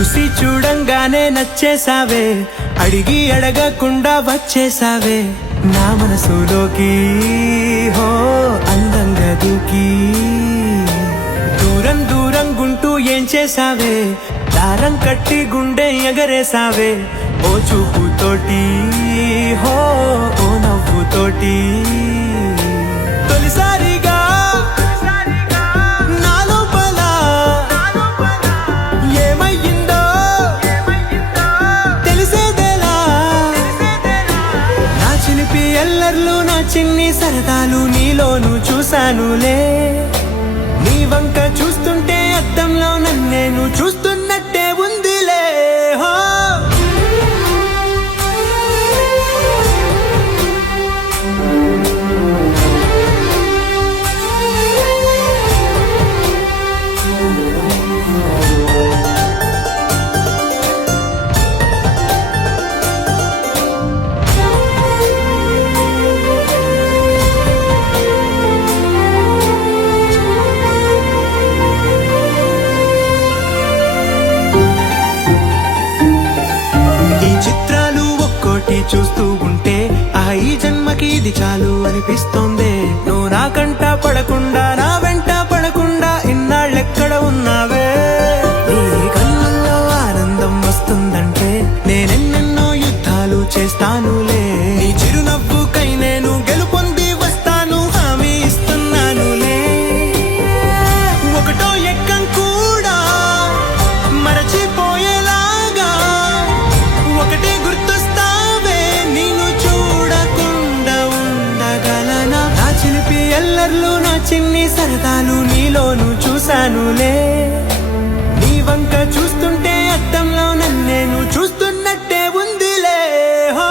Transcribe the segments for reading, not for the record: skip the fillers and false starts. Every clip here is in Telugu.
చూసి చూడంగానే నచ్చేసావే, అడిగి అడగకుండా వచ్చేసావే నా మనసులోకి. హో అందంగా దూకి దూరం దూరం గుంటూ ఏం చేసావే, దారం కట్టి గుండె ఎగరేసావే ఓ చూపుతోటి. హో ఓ నవ్వుతోటి తొలిసారిగా నా లోపల ఏమయ్యిందో తెలిసేదేలా. నా చిలిపి ఎల్లర్లు నా చిన్ని సరదాలు నీలోను చూశానులే. నీ వంక చూస్తుంటే అద్దంలో నన్నేను చూస్తున్నట్టే ఉందిలే. హో చూస్తూ ఉంటే ఈ జన్మకి ఇది చాలు అనిపిస్తోంది. నువ్వు నా కంట పడకుండా నా వెంట పడకుండా ఇన్నాళ్ళెక్కడ ఉన్నావే. నీ కళ్ళల్లో ఆనందం వస్తుందంటే నేనెన్నెన్నో యుద్ధాలు చేస్తానులే. నీ చిరునవ్వుకై నేను గెలుపొంది వస్తాను హామీ ఇస్తున్నానులే. ఒకటో ఎక్కం కూడా మరచిపోయేలాగా ఒకటే గుర్తొస్తా. ఎల్లర్లు నా చిన్ని సరదాలు నీలోను చూశానులే. నీ వంక చూస్తుంటే అద్దంలో నన్నేను చూస్తున్నట్టే ఉందిలే. హో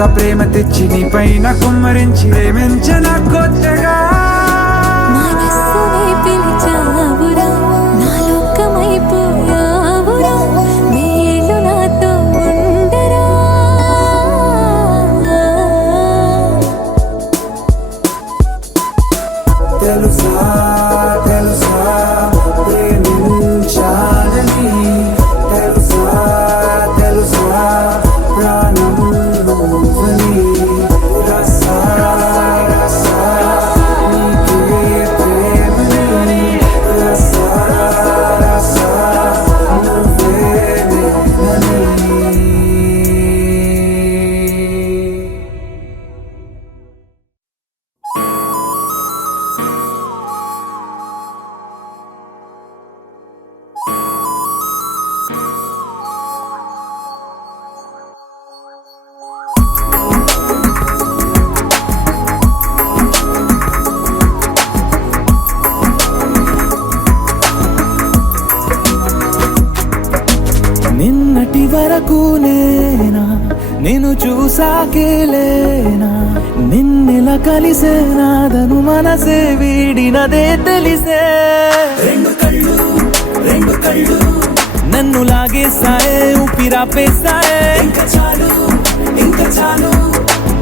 కొత్త ప్రేమ తెచ్చి నీ పైన కుమ్మరించి ప్రేమించిన కొత్తగా మనస్సునే పిలిచావురా, నా లోకమైపోయావురా, నీళ్ళు నాతో ఉండరా. తెలుసా తెలుసా ప్రేమించాలని, తెలుసా తెలుసా ప్రాణం నువ్వని, రసా రసా నీకే ప్రేమని, రసా రసా నువ్వే నేనని. నిన్నటి వరకు నేనా నేను చూసాకేలేనా, నిన్నెలా కలిసేనాదను మనసే వీడినదే తెలిసే. రెండు కళ్ళు నన్ను లాగేసాయే, ఊపిరాపేసాయే. ఇంకా చాలు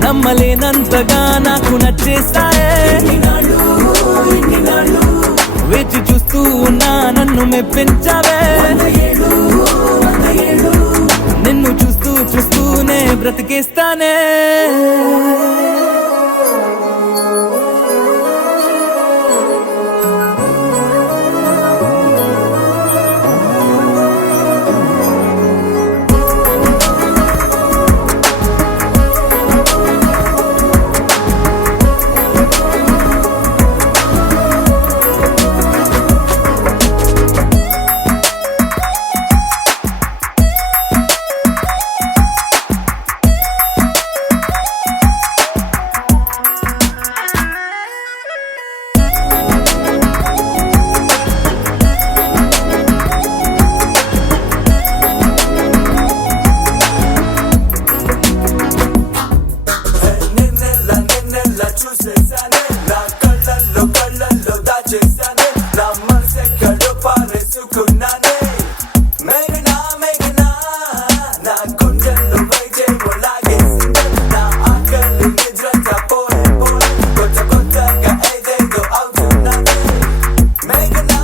నమ్మలేనంతగా నాకు నచ్చేసాయే. వేచి చూస్తూ ఉన్నా నన్ను మెప్పించావే. నిన్ను చూస్తూనే బ్రతికేస్తానే. చూసేసానే నా కళ్ళల్లో దాచేసానే, నా మనసెక్కడో పారేసుకున్నానే. మేఘనా నా గుండెల్లో వైజేగో లాగేసిందే, నా ఆకలి నిద్రంతా పోయే కొత్తగా ఏదేదో అవుతున్నానే. మేఘనా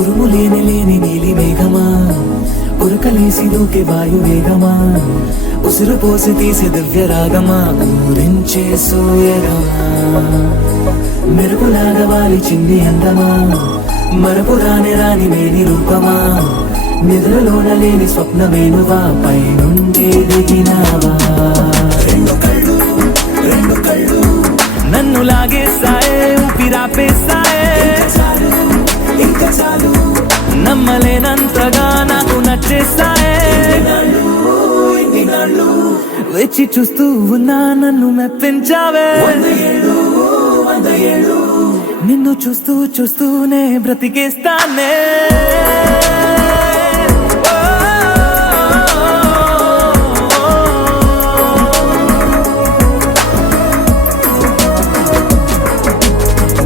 ఉరుము లేని నీలి మేఘమా, ఉరకలేసి దూకే వాయు వేగమా, ఉసురు పోసి తీసే దివ్య రాగమా, ఊరించే సూయగమా, మెరుపులాగా వాలి చిన్ని అందమా, మరపు రాని మేని రూపమా, నిద్రలోన లేని స్వప్నమేనువా, పై నుండి దిగినావా. రెండు కళ్ళు నన్ను లాగేసాయే, ఊపిరాపేసాయే. ఇంకా చాలు నమ్మలేనంతగా నాకు నచ్చేసాయే. వేచి చూస్తూ ఉన్నా నన్ను మెప్పించావే. నిన్ను చూస్తూనే బ్రతికేస్తానే.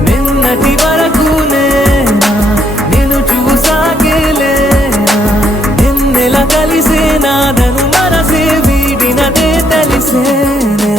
నిన్నటి వరకు నేను చూసాకేలేనా, నిన్నెలా కలిసేనాదను మనసే వీడినదే తెలిసేనే.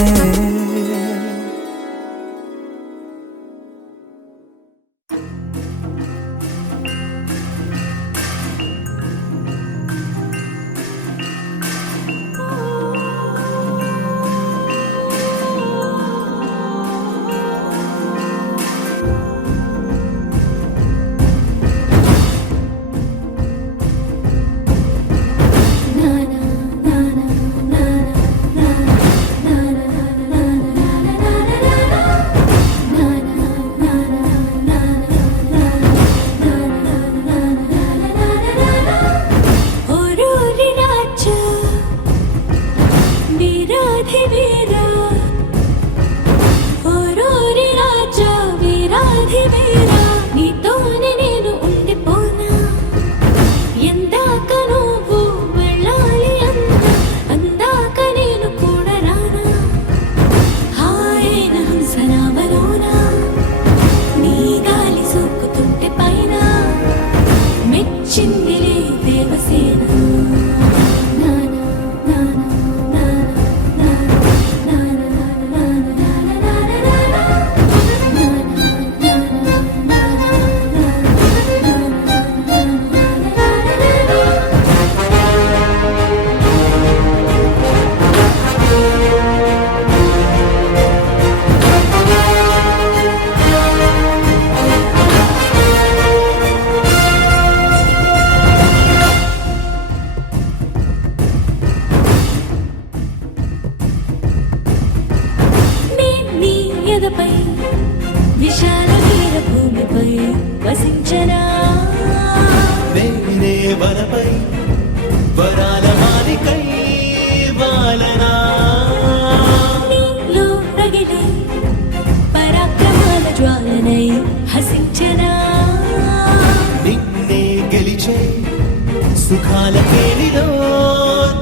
సుఖాల తేలిలో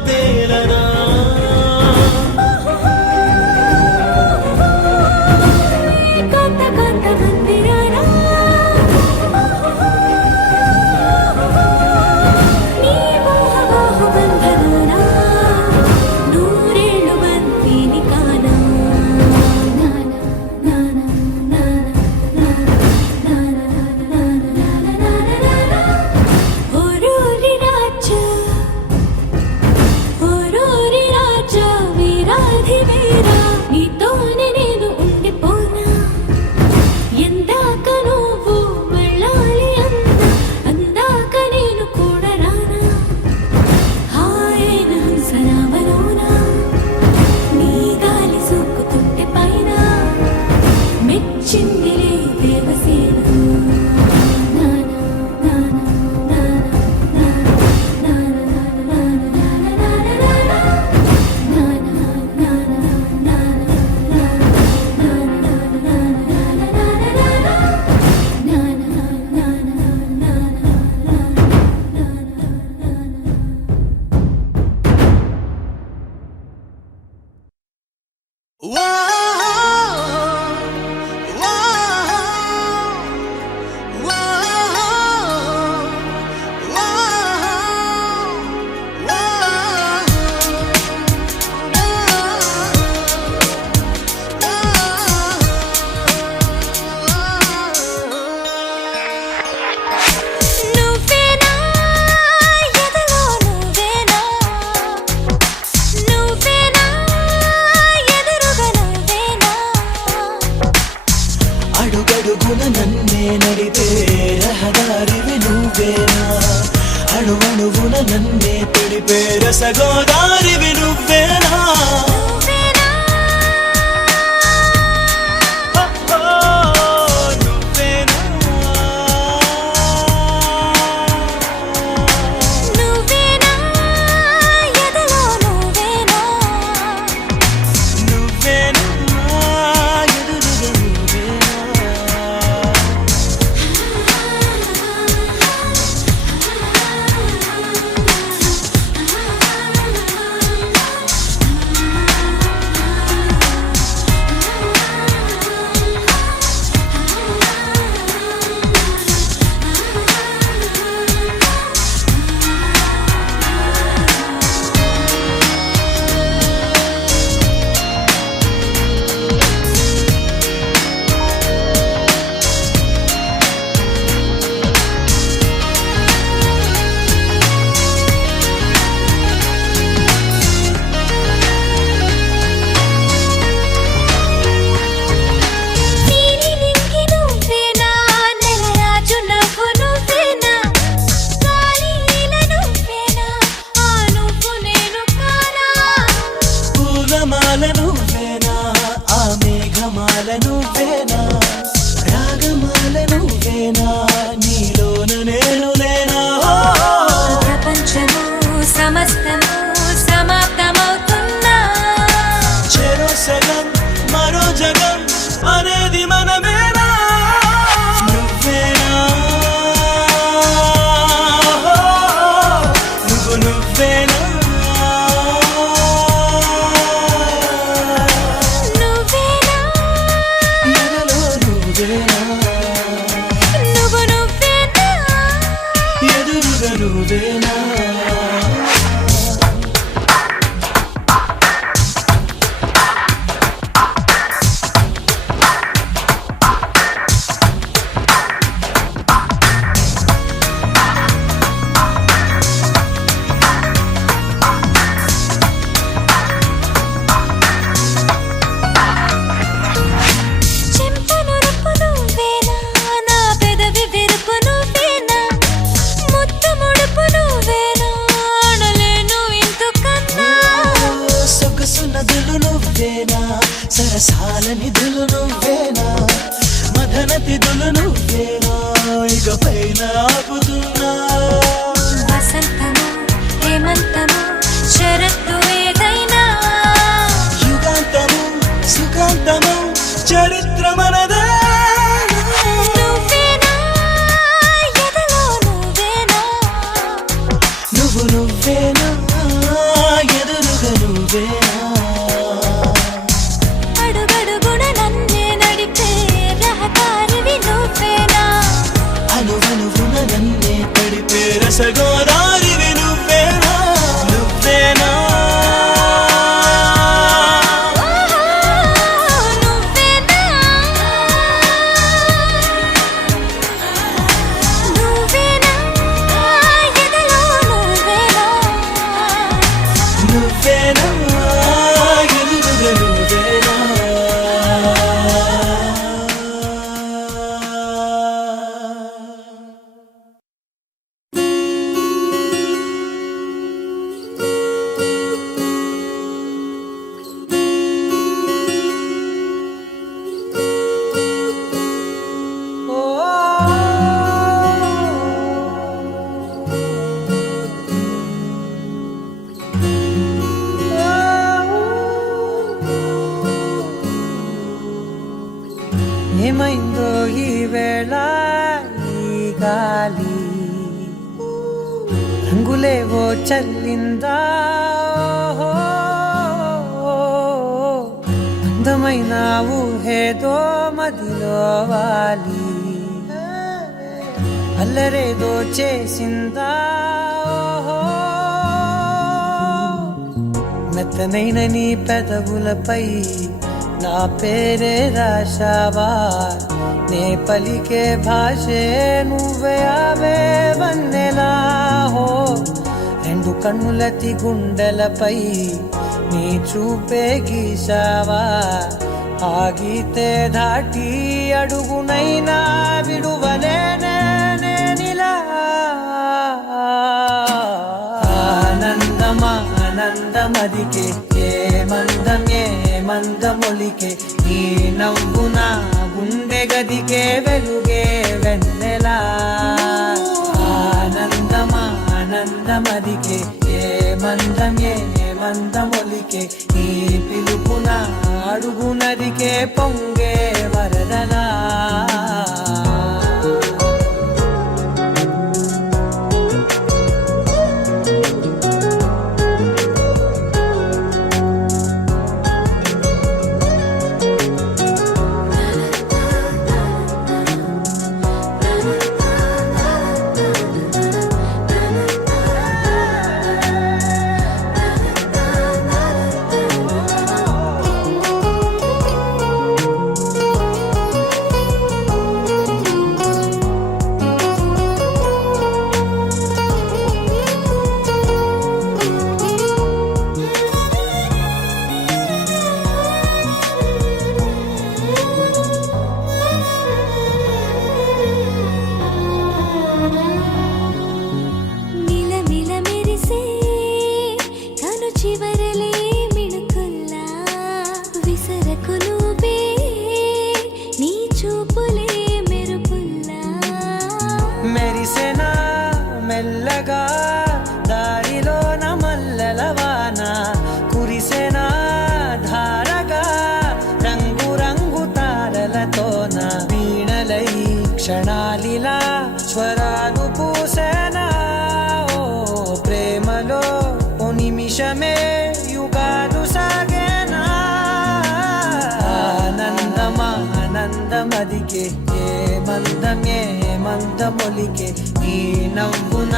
తేలనా కొంత కొంత మందిరానా నీ మోహవాహు బంధనానా నూరేళ్ళు బంతిని కానా నానా నానా నానా ఓరోరి రాజా వీరాధి వీరా నీతోనే నేను ఉండిపోనా ఎందాక నువ్వు వెళ్ళాలి అందాక నేను కూడా రానా హాయైన హంసనామలోనా నీ గాలి సోకుతుంటే పైన మెచ్చిందిలే దేవసేన అడుగడుగున నన్నే నడిపే రహదారివి నువ్వేనా అణువణువున నన్నే పిడిపే రసగోదారివి నువ్వేనా నువ్వేనా ఆ మేఘమాల నువ్వేనా రాగమాల నువ్వేనా నీలోన నేను లేనా ప్రపంచము సమస్తము సమాప్తమవుతున్నా చెరో సగం మరో జగం అనేది మనమేనా నువ్వేనా నువ్వేనా నువ్వేనా నా పెదవి విరుపు నువ్వేనా ముత్తు ముడుపు నువ్వేనా రసగోదారివి నువ్వేనా నువ్వేనా నువ్వేనా ఎదురుగా నువ్వేనా ఏమైందో ఈ వేళ ఈ గాలి రంగులేవో చల్లిందా అందమైన ఊహేదో మదిలో వాలి అల్లరేదో చేసిందా మెత్తనైన నీ పెదవులపై నా పేరే రాశావా నే పలికే భాషే నువ్వే అవే వన్నెలా హో రెండు కన్నులతి గుండెలపై నీ చూపే గీసావా ఆగితే దాటి అడుగునైనా విడువలేనే నేనిలా ఆనందమా ఆనందమదికే ఏ మందమొలికే ఈ నవ్వున గుండె గదికే వెలుగే వెన్నెలా ఆనందమా ఆనందమదికే ఏ మందమొలికే ఈ పిలుపున అడుగునదికే పొంగే వరదలా మెరిసెనా మెల్లగా దారిలోన మల్లెలవాన కురిసెనా ధారగా రంగు రంగు తారలతోన వీణలై క్షణాలిలా స్వరాలు పూసెనా ఓ ప్రేమలో ఓ నిమిషమే యుగాలు సాగేనా ఆనందమా ఆనందమదికే ఏ మందమొలికే ఈ నవ్వున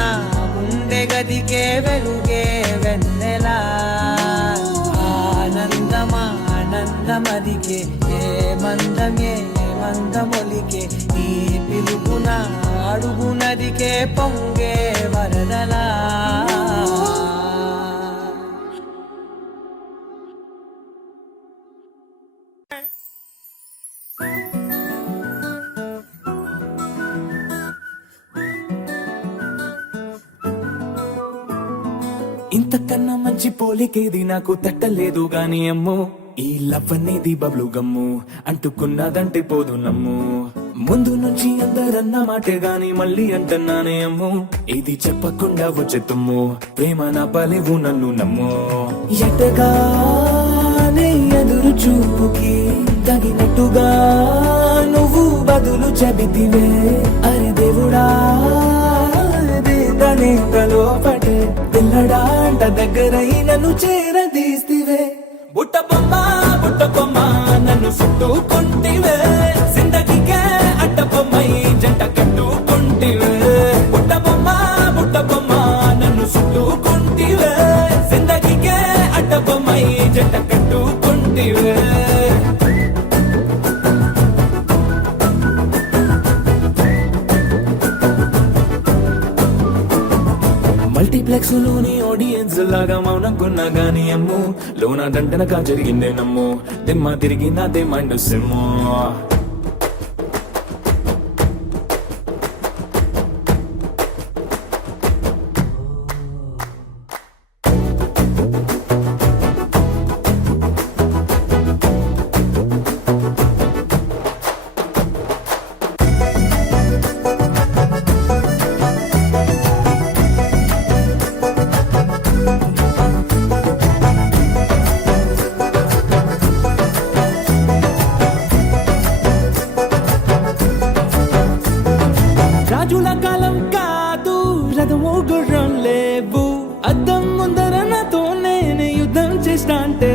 గుండె గదికే వెలుగే వెన్నెలా ఆనందమా ఆనందమదికే ఏ మందమొలికే ఈ పిలుపున అడుగునదికే పొంగే వరదలా ఇంతకన్నా మంచి పోలికేది నాకు తట్టలేదు గాని అమ్మో ఈ లవ్ అనేది బబ్లు గమ్ము అంటుకున్నదంటే పోదు నమ్ము ముందు నుంచి అందరన్న మాటే గాని మళ్ళీ అంటున్నానే అమ్ము ఇది చెప్పకుండా వచ్చే తుమ్ము ప్రేమ నా పలివు నన్ను నమ్ము ఎటగానే ఎదురు చూపుకి తగినట్టుగా నువ్వు బదులు చెబితివే అరే దేవుడా తనే లోపటే పిల్లడాంట దగ్గరై నన్ను చేరదీస్తివే బుట్ట బొమ్మ నన్ను చుట్టుకుంటివే జిందగీకే అడ్డ బొమ్మై జంట కట్టుకుంటివే బుట్ట బొమ్మ మల్టీప్లెక్స్ లోని ఆడియన్స్ లాగా మౌనంకున్నా గానీ అమ్ము లోన దండనగా జరిగిందే నమ్ము దిమ్మ తిరిగి నాదే మైండ్ సిమ్ము రాజుల కాలం కాదు రథము గుర్రం లేవు అద్దం ముందర నాతో నేను యుద్ధం చేస్తా అంటే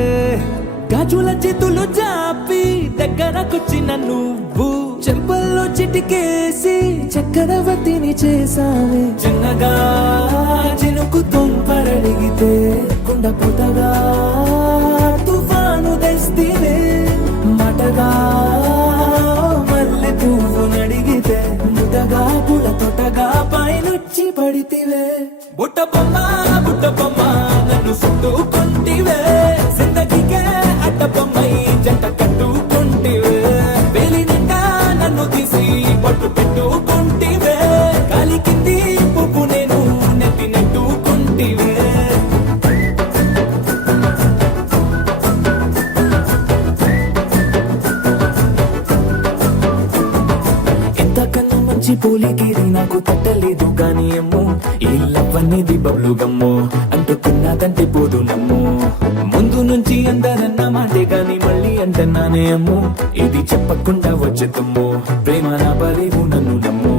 గాజుల చేతులు జాపి దగ్గరకొచ్చిన నువ్వు చెంపల్లో చిటికేసి చక్రవర్తిని చేసావే చిన్నగా చినుకు తుంపరడిగితే కుండ పుటగా తుఫాను తెస్తివే మటగా మల్లె పువ్వు నడిగితే ముటగా పుల తొటగా పైనొచ్చి పడితివే బుట్ట బొమ్మ నన్ను చుట్టుకుంటివే జిందగీకే అడ్డ బొమ్మై జంట కట్టుకుంటివే వేలి నిండా నన్ను తీసి పట్టు పెట్టుకుంటివే కాలి కింది పువ్వు నేను నెత్తి నెట్టుకుంటివే ఎంతకన్నా మంచి పోలికేది నాకు తట్టలేదు గాని అమ్ము ఈ లవ్ అనేది బబ్లు గమ్ము అంటుకున్నదంటే పోదు నమ్ము ముందు నుంచి అందరన్న మాటే గాని మళ్ళీ అంటున్నానే అమ్ము ఇది చెప్పకుండా వచ్చే తుమ్ము ప్రేమ నా పరేవు నన్ను నమ్ము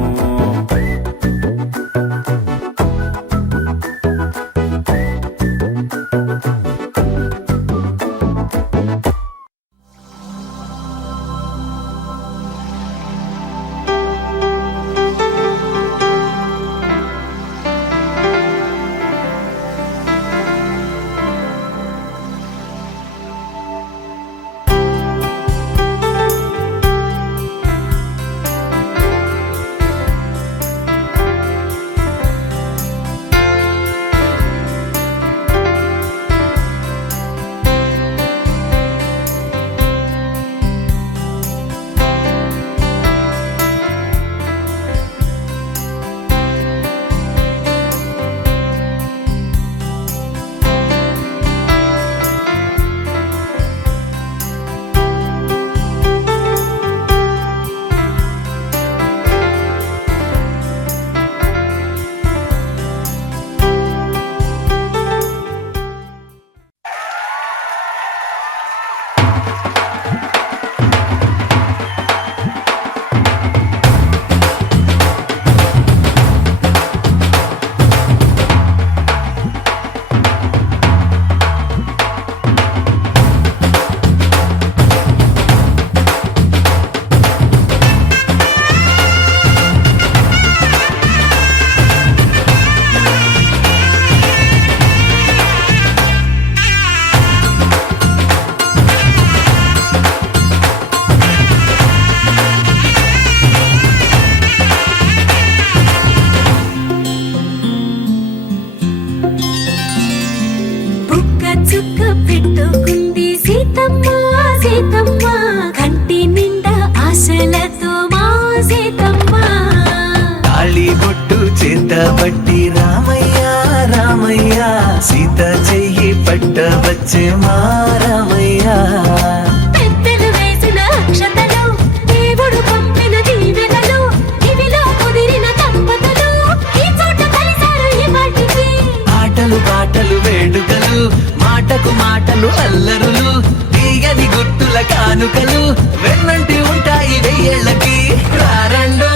పట్టి రామయ్య రామయ్య సీత చెయ్యి పట్ట వచ్చే మా రామయ్య పెద్దలు వేసిన అక్షతలు దేవుడు పంపిన దీవెనలు ఇవిలో కుదిరిన దంపతులు ఈ చోట కలిసారు ఈ వాటికి ఆటలు పాటలు వేడుకలు మాటకు మాటలు అల్లరులు తీయని గుర్తుల కానుకలు వెన్నంటి ఉంటాయి వెయ్యేళ్ళకి రారండో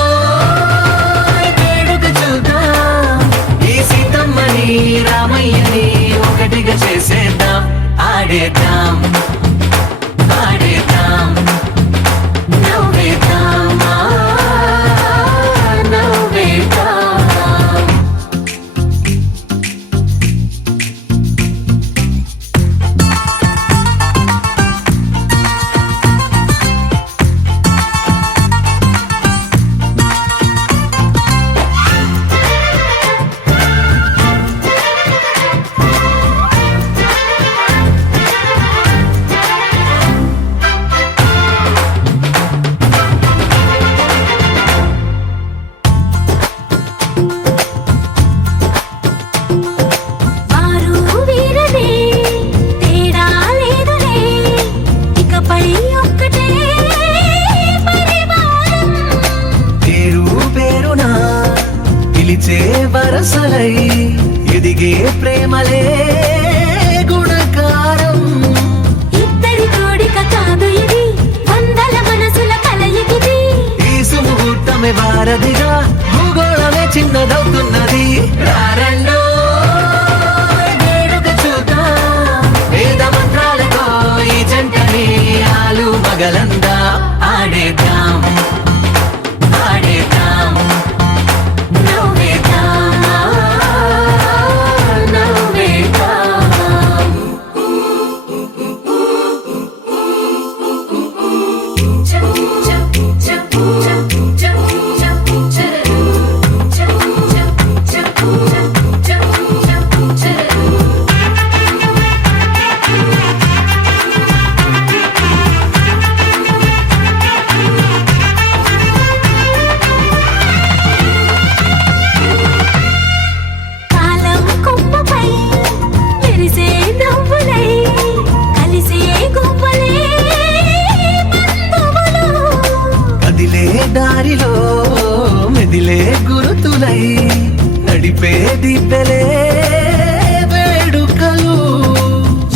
రామయ్యని ఒకటిగా చేసేద్దాం ఆడేద్దాం ఆడేద్దాం నవ్వేద్దాం నవ్వేద్దాం రంగులై ఎదిగే ప్రేమలే గుణకారం. ఇద్దరి కోడిక కాదు ఇది, వందల మనసుల కలయికిది. ఈ సుముహూర్తమే వారధిగా భూగోళమే చిన్నదవుతున్నది. రారండో వేడుక చూద్దాం, వేద మంత్రాలతో ఈ జంటని ఆలు మగలందా ఆడేద్దాం ఆడేద్దాం నవ్వేద్దాం, నవ్వేద్దాం. కాలం కొమ్మపై మెరిసే నవ్వులై కలిసే గువ్వలే బంధువులు. కదిలే దారిలో మెదిలే గురుతులై నడిపే దిబ్బెలే వేడుకలు.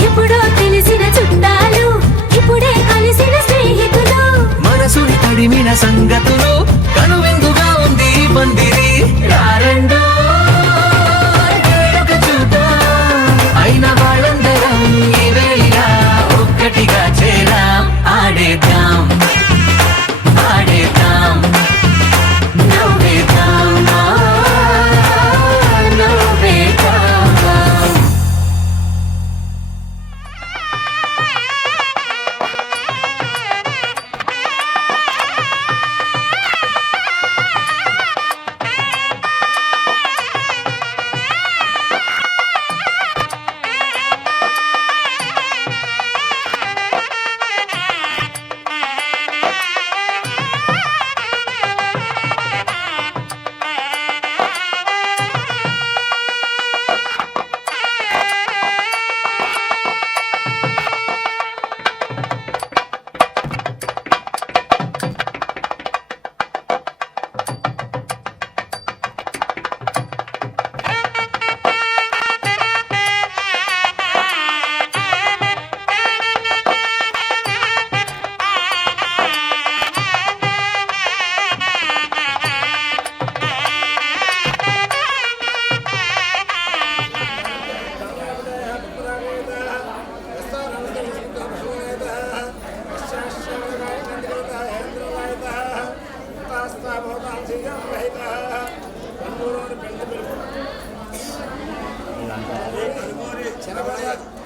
ఎప్పుడో తెలిసిన చుట్టాలు, ఇప్పుడే కలిసిన స్నేహితులు. మనసుని తడిమిన సంగతులు కనువిందుగా ఉంది ఈ పందిరి. రారండో వేడుక చూద్దాం, అయిన వాళ్ళందరం ఈ వేళ ఒక్కటిగా చేరాం. ఆడేద్దాం ఆడేద్దాం నవ్వేద్దాం, నవ్వేద్దాం.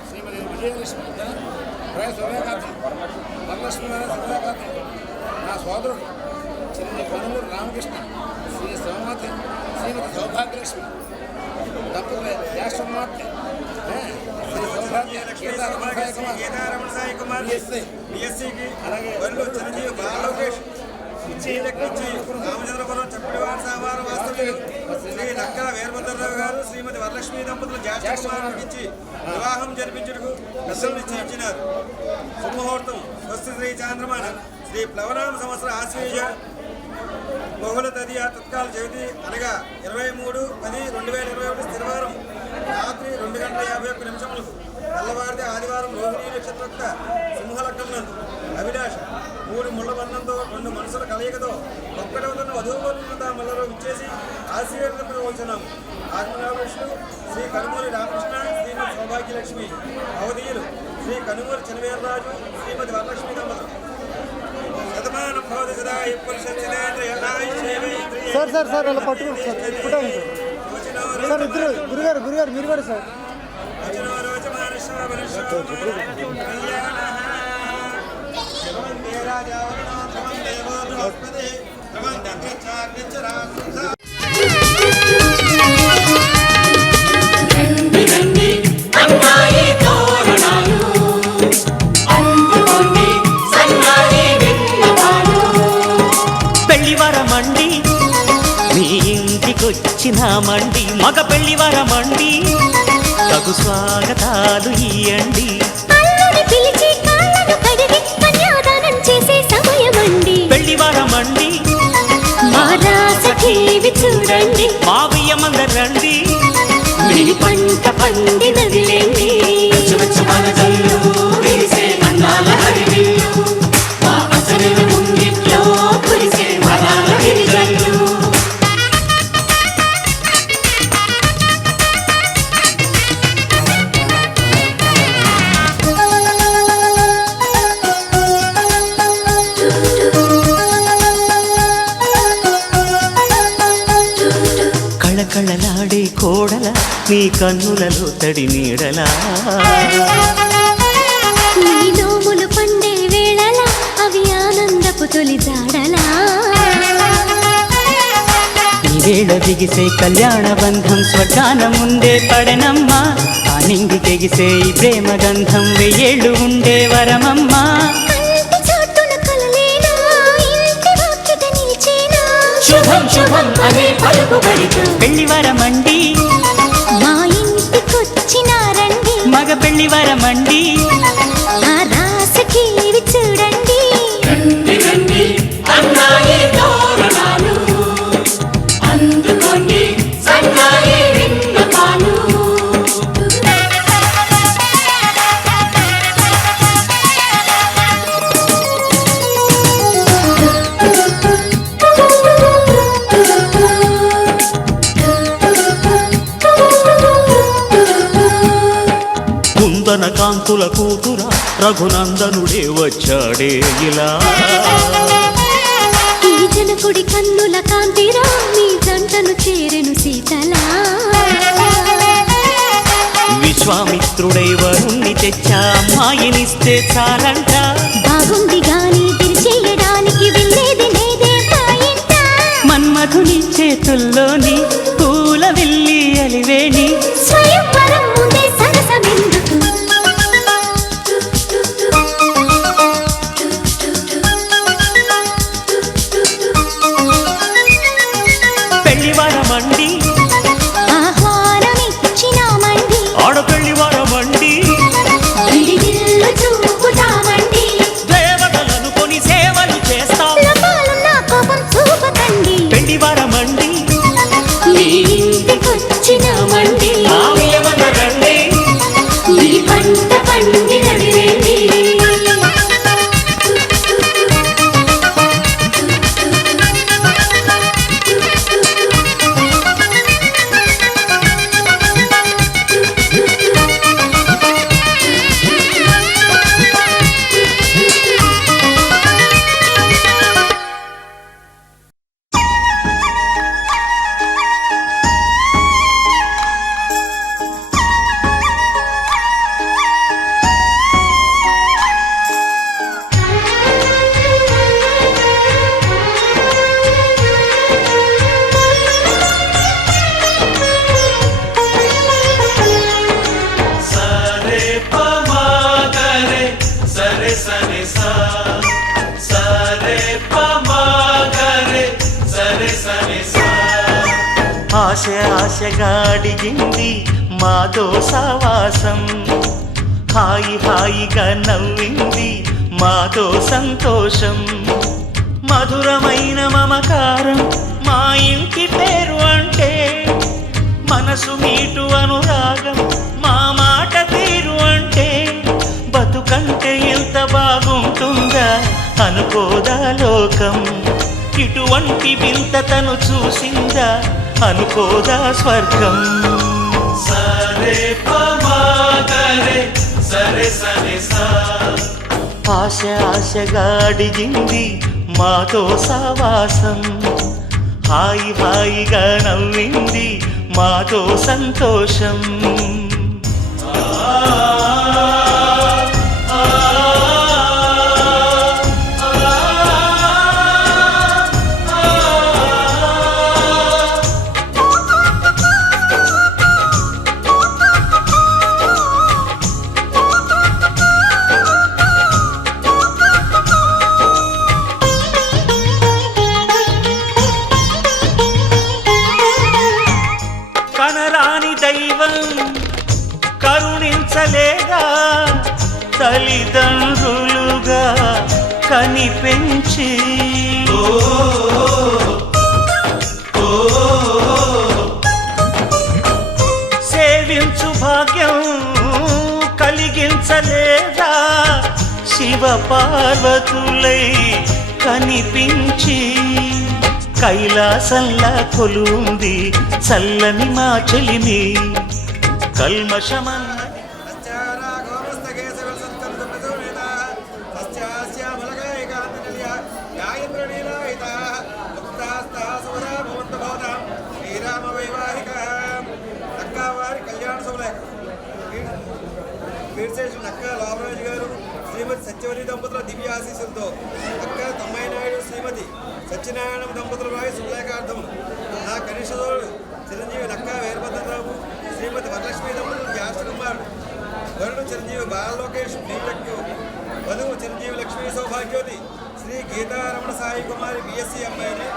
శ్రీమతి విజయలక్ష్మి సూర్యకాంతి వరలక్ష్మి సూర్యకాంతి, నా సోదరుడు శ్రీ కనుమూరు రామకృష్ణ, శ్రీ సోమతి శ్రీమతి సౌభాగ్యలక్ష్మి దంపతుల జ్యేష్ఠమార్తె శ్రీ సౌభాగ్య గీతారమణ సాయి కుమార్ బిఎస్సికి, అలాగే వల్లు చిరంజీవి బాలలోకేష్ రామచంద్రపురం చప్పటివారి సామాన వాస్తవ్యులు శ్రీ నక్కల వీరభద్రరావు గారు శ్రీమతి వరలక్ష్మి దంపతులు జ్యేష్ఠమార్తెకిచ్చి వివాహం జరిపించుటకు పెద్దలు నిశ్చయించినారు. సుముహూర్తం స్వస్తి శ్రీ చాంద్రమాన శ్రీ ప్లవనామ సంవత్సర ఆశ్వయుజ బహుళ తదియ తత్కాల చవితి అనగా 23/10/2021 స్థిరవారం రాత్రి 2:51 తెల్లవారితే ఆదివారం రోహిణీ నక్షత్రొక్క సింహలగ్నం నందు అభిలాష 3 ముళ్ళ బంధంతో 2 మనసుల కలయికతో ఒక్కటవుతున్న వధూవరులత మల్లలో విచ్చేసి ఆశీర్వదించవలసినాము. ఆత్మనాభృష్ణుడు శ్రీ కనుమూరి రామకృష్ణ, శ్రీమతి సౌభాగ్యలక్ష్మి, అవధీయులు శ్రీ కనుమూరి చనివేర్రాజు, శ్రీమతి వరలక్ష్మి దంపతులు. శతమానం భవతి సదా సార్ సార్ సార్ అలా పట్టుకోండి సార్, ఫోటో ఉంది సార్. ఇద్దరు గురుగారు మీరు కూడా సార్. పెళ్లివరమండి మీ ఇంటికొచ్చినామండి, మగ పెళ్లివరమండి తగు స్వాగతాలు ఇయ్యండి. అల్లుని పిలిచి కాళ్ళను కడిగి కన్యాదానం చేసే సమయమండి. పెళ్లివరమండి మా రాస టీవీ చూడండి, మా బియ్యమందరండి. ఈ పంట పండినదిలేండి మన జల్లు విరిసే అందాల హరివిల్లు మా పచ్చని ముంగిట్లో కురిసే వరాల గిరిజల్లు కళకళలాడే కోడల నీ కన్నులలో తడి నీడలా నీ నోములు పండే వేళల అవి ఆనందపు తొలి జాడలా ఈ వేళ దిగిసే కళ్యాణ బంధం స్వర్గాన ముందే పడనమ్మా ఆ నింగి తెగిసే ఈ ప్రేమ గంధం వెయ్యేళ్ళు ఉండే వరమమ్మా కంటి చాటున కలలేనా ఇంటి వాకిట నిలిచేనా శుభం శుభం అనే పలుకుబడితో పెళ్లి వరమండి మా ఇంటికొచ్చినారండి మగ పెళ్లి వరమండి ఆ రాసకి ఇవి చూడండి అన్నాయి తోరణాలు అందుకోండి సన్నాయి విన్నపాలు కుందన కాంతుల కూతురా రఘునందనుడే వచ్చాడే ఇలా ఈ జనకుడి కన్నుల కాంతిరా మీ జంటను చేరెను సీతలా విశ్వామిత్రుడై వరుణ్ణి తెచ్చా అమ్మాయినిస్తే చాలంట బాగుంది గాని తిరిచేయడానికి వెళ్ళేది లేదే మా ఇంట మన్మధుని చేతుల్లోని పూల విల్లి అలివేణి స్వయంవరం ముందే సరసమెందుకు పెళ్లి వరమండి ఆహ్వానమిచ్చినామండి ఆడపెళ్లి వరమండి విడిదిల్లు చూపుతామండి దేవతలను కొని సేవలు చేస్తాం లోపాలున్న కోపం చూపకండి పెళ్లి వరమండి మీ ఇంటికొచ్చినామండి ఆమెమనరండి ఈ పంట పండినదిలేండి ఆశ ఆశగా అడిగింది మాతో సావాసం హాయి హాయిగా నవ్వింది మాతో సంతోషం మధురమైన మమకారం మా ఇంటి పేరు అంటే మనసు మీటు అనురాగం మా మాట తీరు అంటే బతుకంటే ఎంత బాగుంటుందా అనుకోదా లోకం ఇటువంటి వింత తను చూసిందా అనుకోదా స్వర్గం సరే పమాగరే సరే సరే సా ఆశ ఆశగా అడిగింది మాతో సావాసం హాయి హాయిగా నవ్వింది మాతో సంతోషం కనరాని దైవం కరుణించలేదా తల్లిదండ్రులుగా కనిపెంచి భాగ్యం కలిగించలేదా శివ పార్వతులై కనిపించి కైలాసంలా కొలుంది చల్లని మా చెలిమి కల్మషమన్న నక్క లాభరాజు గారు శ్రీమతి సత్యవతి దంపతుల దివ్య ఆశీస్సులతో అక్క తమ్మాయినాయుడు శ్రీమతి సత్యనారాయణ దంపతుల రాయి శుభలేఖార్థం నా కనిష్ఠుడు చిరంజీవి నక్క వీరభద్రరావు శ్రీమతి వరలక్ష్మి దంపతులు జ్యేష్ఠ కుమారుడు వరుడు చిరంజీవి బాలలోకేష్ బీటెక్ వధువు చిరంజీవి లక్ష్మీ సౌభాగ్యోతి శ్రీ గీతారమణ సాయి కుమారి బిఎస్సి అమ్మాయిని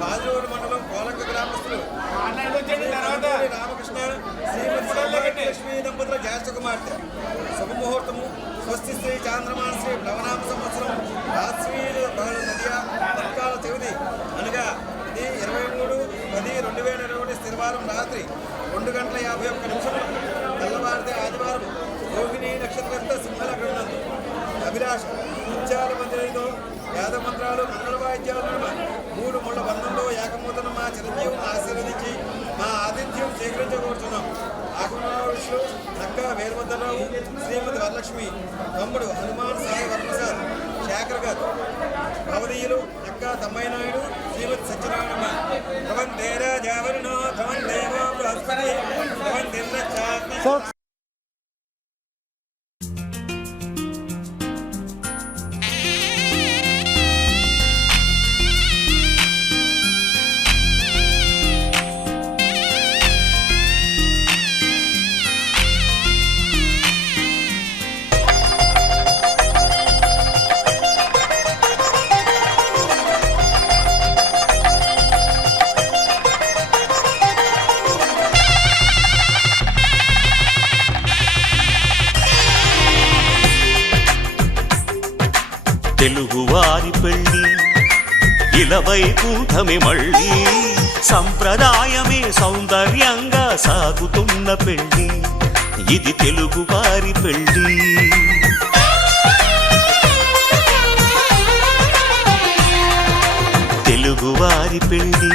బాజూరు మండలం కోలక గ్రామస్తులు రామకృష్ణ శ్రీమతి లక్ష్మీ దంపతుల జ్యేష్ఠ కుమార్తె శుభముహూర్తము స్వస్తి శ్రీ చాంద్రమాన శ్రీ ప్లవనామ సంవత్సరం రాశ్రీ నదియా తత్కాల చవితి అనగా ఇది 23/10/2021 స్థిరవారం రాత్రి 2:51 తెల్లవారితే ఆదివారం రోహిణి నక్షత్రంతో సింహలగ్నం అభిలాష ఉచ్చార మందిరంలో వేద మంత్రాలు మంగళ వాయిద్యాల నడుమ 3 ముళ్ళ బంధంలో ఏకమూతను మా చిరంజీవుని ఆశీర్వదించి మా ఆతిథ్యం స్వీకరించకూడుతున్నాం. ఆకుమారుషులు నక్క వీరభద్రరావు శ్రీమతి వరలక్ష్మి తమ్ముడు హనుమాన్ సాయి వరప్రసాద్ శేఖర్ గారు భవదీయులు నక్క తమ్మాయినాయుడు శ్రీమతి సత్యనారాయణ భవంతేరా జావరినో భవంతేవో బృహస్పతి భవంతింద్ర చాతి తెలుగువారి పెళ్ళి ఇలవైకుంఠమే మళ్ళీ సంప్రదాయమే సౌందర్యంగా సాగుతున్న పెళ్ళి ఇది తెలుగువారి పెళ్ళి తెలుగువారి పెళ్ళి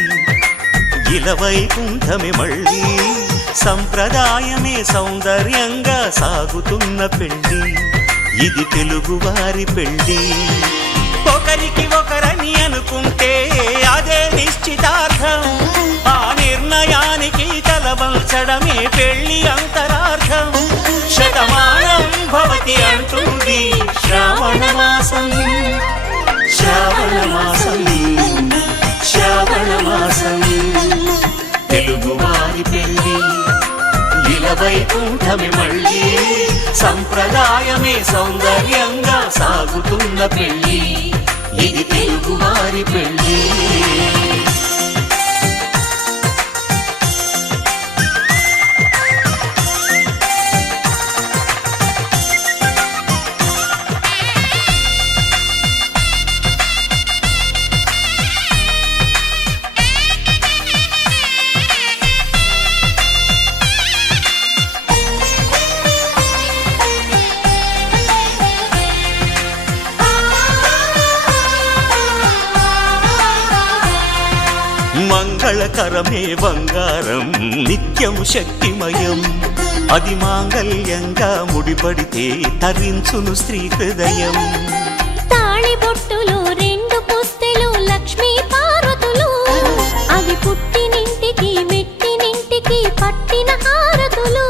ఇలవైకుంఠమే మళ్ళీ సంప్రదాయమే సౌందర్యంగా సాగుతున్న పెళ్ళి ఇది తెలుగువారి పెళ్ళి ఒకరికి ఒకరని అనుకుంటే అదే నిశ్చితార్థం ఆ నిర్ణయానికి తలవంచడమే పెళ్ళి అంతరార్థం శతమానం భవతి అంటుంది శ్రావణ మాసం శ్రావణ మాసం శ్రావణ మాసం తెలుగువారి పెళ్ళి ఇలవైకుంఠమే మళ్ళీ సంప్రదాయమే సౌందర్యంగా సాగుతున్న పెళ్ళి ఇది తెలుగువారి పెళ్ళి మంగళకరమే బంగారం నిత్యం శక్తిమయం అది మాంగళ్యంగా ముడిపడితే తరించును స్త్రీ హృదయం తాళిబొట్టులు 2 పుస్తెలు లక్ష్మీ పార్వతులు అవి పుట్టినింటికి మెట్టినింటికి పట్టిన హారతులు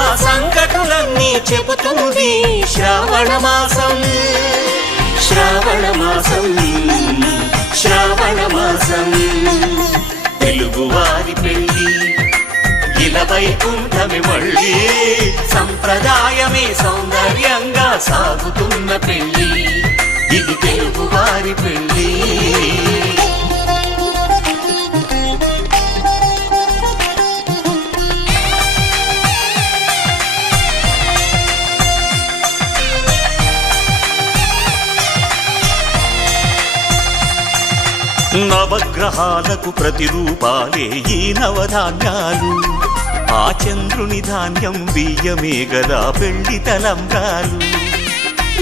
ఆ సంకటులన్నీ చెబుతుంది శ్రావణ మాసం శ్రావణ మాసం శ్రావణ మాసం తెలుగువారి పెళ్ళి ఇలవైకుంఠమే మళ్ళీ సంప్రదాయమే సౌందర్యంగా సాగుతున్న పెళ్ళి ఇది తెలుగువారి పెళ్ళి నవగ్రహాలకు ప్రతిరూపాలే ఈ నవధాన్యాలు ఆ చంద్రుని ధాన్యం బియ్యమే గదా పెళ్లి తలంబ్రాలు.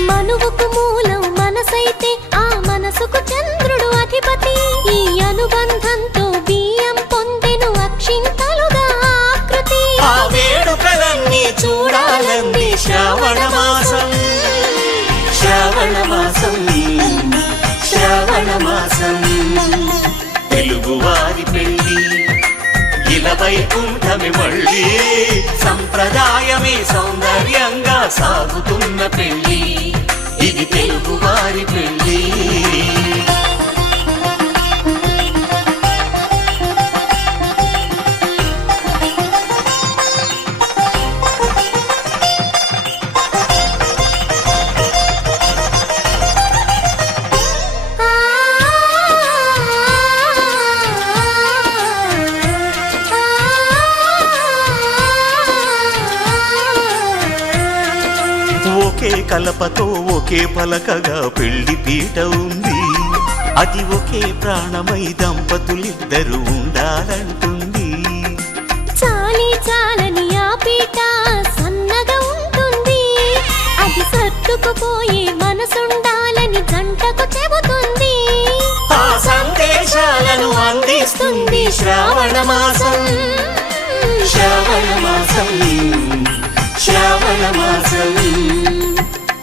మనువుకు మూలం మనసైతే ఆ మనసుకు చంద్రుడు అధిపతి. ఈ అనుబంధంతో బియ్యం పొందెను అక్షింతలుగా ఆకృతి. ఆ వేడుకలన్నీ చూడాలంది శ్రావణ మాసం, శ్రావణ మాసం, శ్రావణ మాసం. తెలుగువారి పెళ్లి ఇలా వైకుంఠమే మళ్ళీ, సంప్రదాయమే సౌందర్యంగా సాగుతున్న పెళ్లి, ఇది తెలుగువారి పెళ్లి. ఒకే కలపతో ఒకే పలకగా పెళ్లి పీట ఉంది, అది ఒకే ప్రాణమై దంపతులిద్దరూ ఉండాలంటుంది. చాలి చాలని ఆ పీట సన్నగా ఉంటుంది, అది సర్దుకుపోయే మనసుండాలని జంటకు చెబుతుంది. ఆ సందేశాలను అందిస్తుంది శ్రావణ మాసం, శ్రావణ మాసం, శ్రావణ మాసం.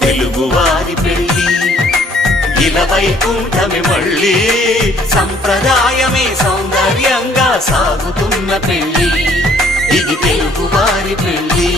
తెలుగువారి పెళ్లి ఇలా వైకుంఠమే మళ్ళీ, సంప్రదాయమే సౌందర్యంగా సాగుతున్న పెళ్లి, ఇది తెలుగువారి పెళ్లి.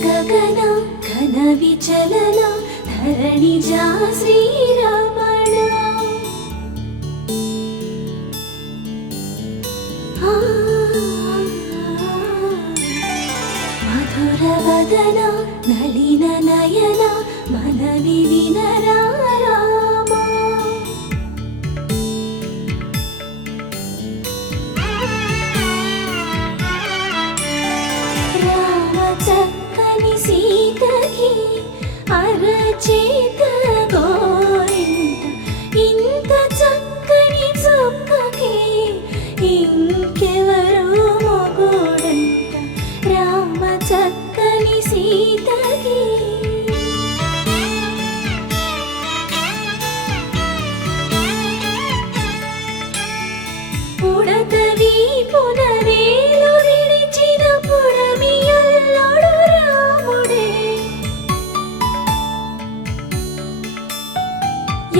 గగన ఘన విచలన ధరణిజా శ్రీరమణ. మధుర వదన నళిన నయన మనవి వినరా రామా. చక్కని సీతకి అరచేత గోరింట, ఇంత చక్కని చుక్కకి ఇంకెవరో మొగుడంట. రామ చక్కని సీతకి పుడతవి పునవేలు విడిచిన పుడమియల్లోడు రాముడే.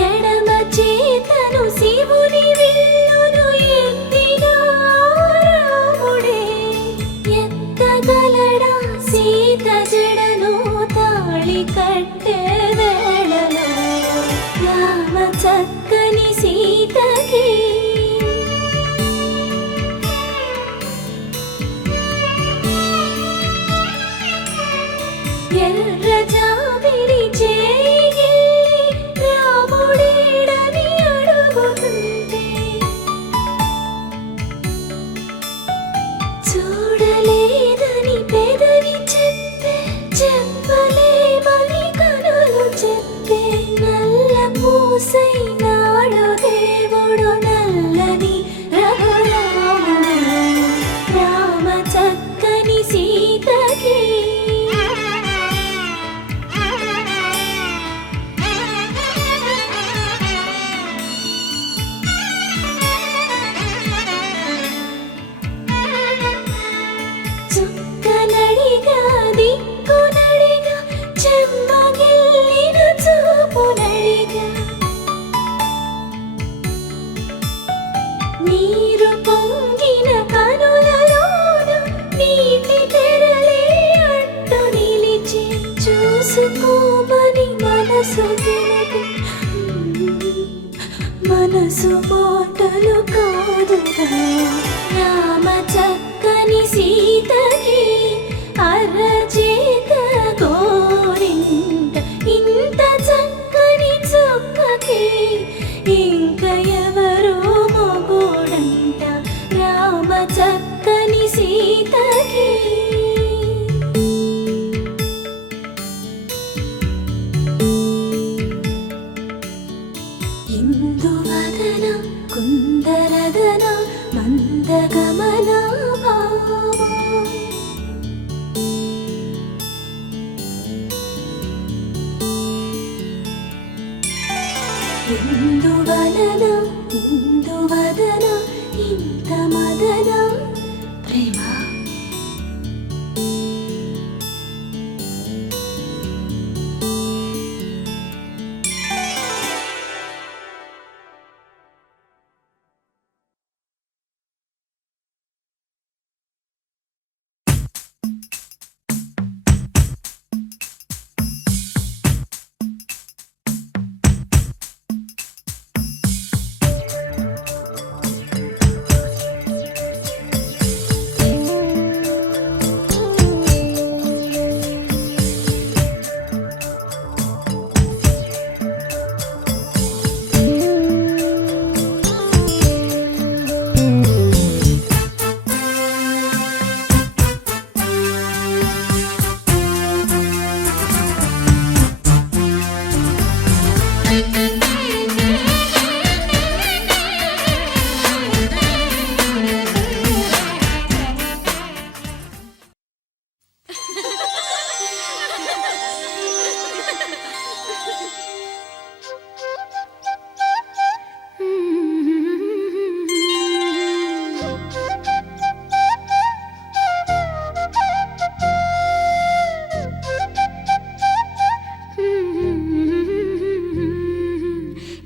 ఎడమ చేతను శివుని విల్లును ఎత్తిన రాముడే. ఎత్తగలడా సీత జడను తాళి కట్టే వేళలో, రామ చక్కని సీతకి ఎర్ర జాబిలి చేయి రాముడేడని అడుగుతుంటే, చూడలేదని పెదవి చెప్పే, చెప్పలేమని కనులు చెప్పే. నల్ల పూసై నాడు దేవుడు నల్లని రఘురాముడు, రామ చక్కని సీతకి చుక్కనడిగా దిక్కునడిగా చెమ్మగిల్లిన చూపునడిగా, నీరు పొంగిన కనులలోన నీటి తెరలే అడ్డు నిలిచి, చూసుకోమని మనసు తెలుగు, మనసు మాటలు కాదుగా. రామ చక్కని సీతకి అరచేత గోరింట, ఇంత తెలిసి ఇంక ఎవరో మగోడంట రామ చక్కని సీతకి. ఇందువదన కుందరదన మందగమన భామా. ఇందువలన ఇందువదన ఇంత మదన ప్రేమ.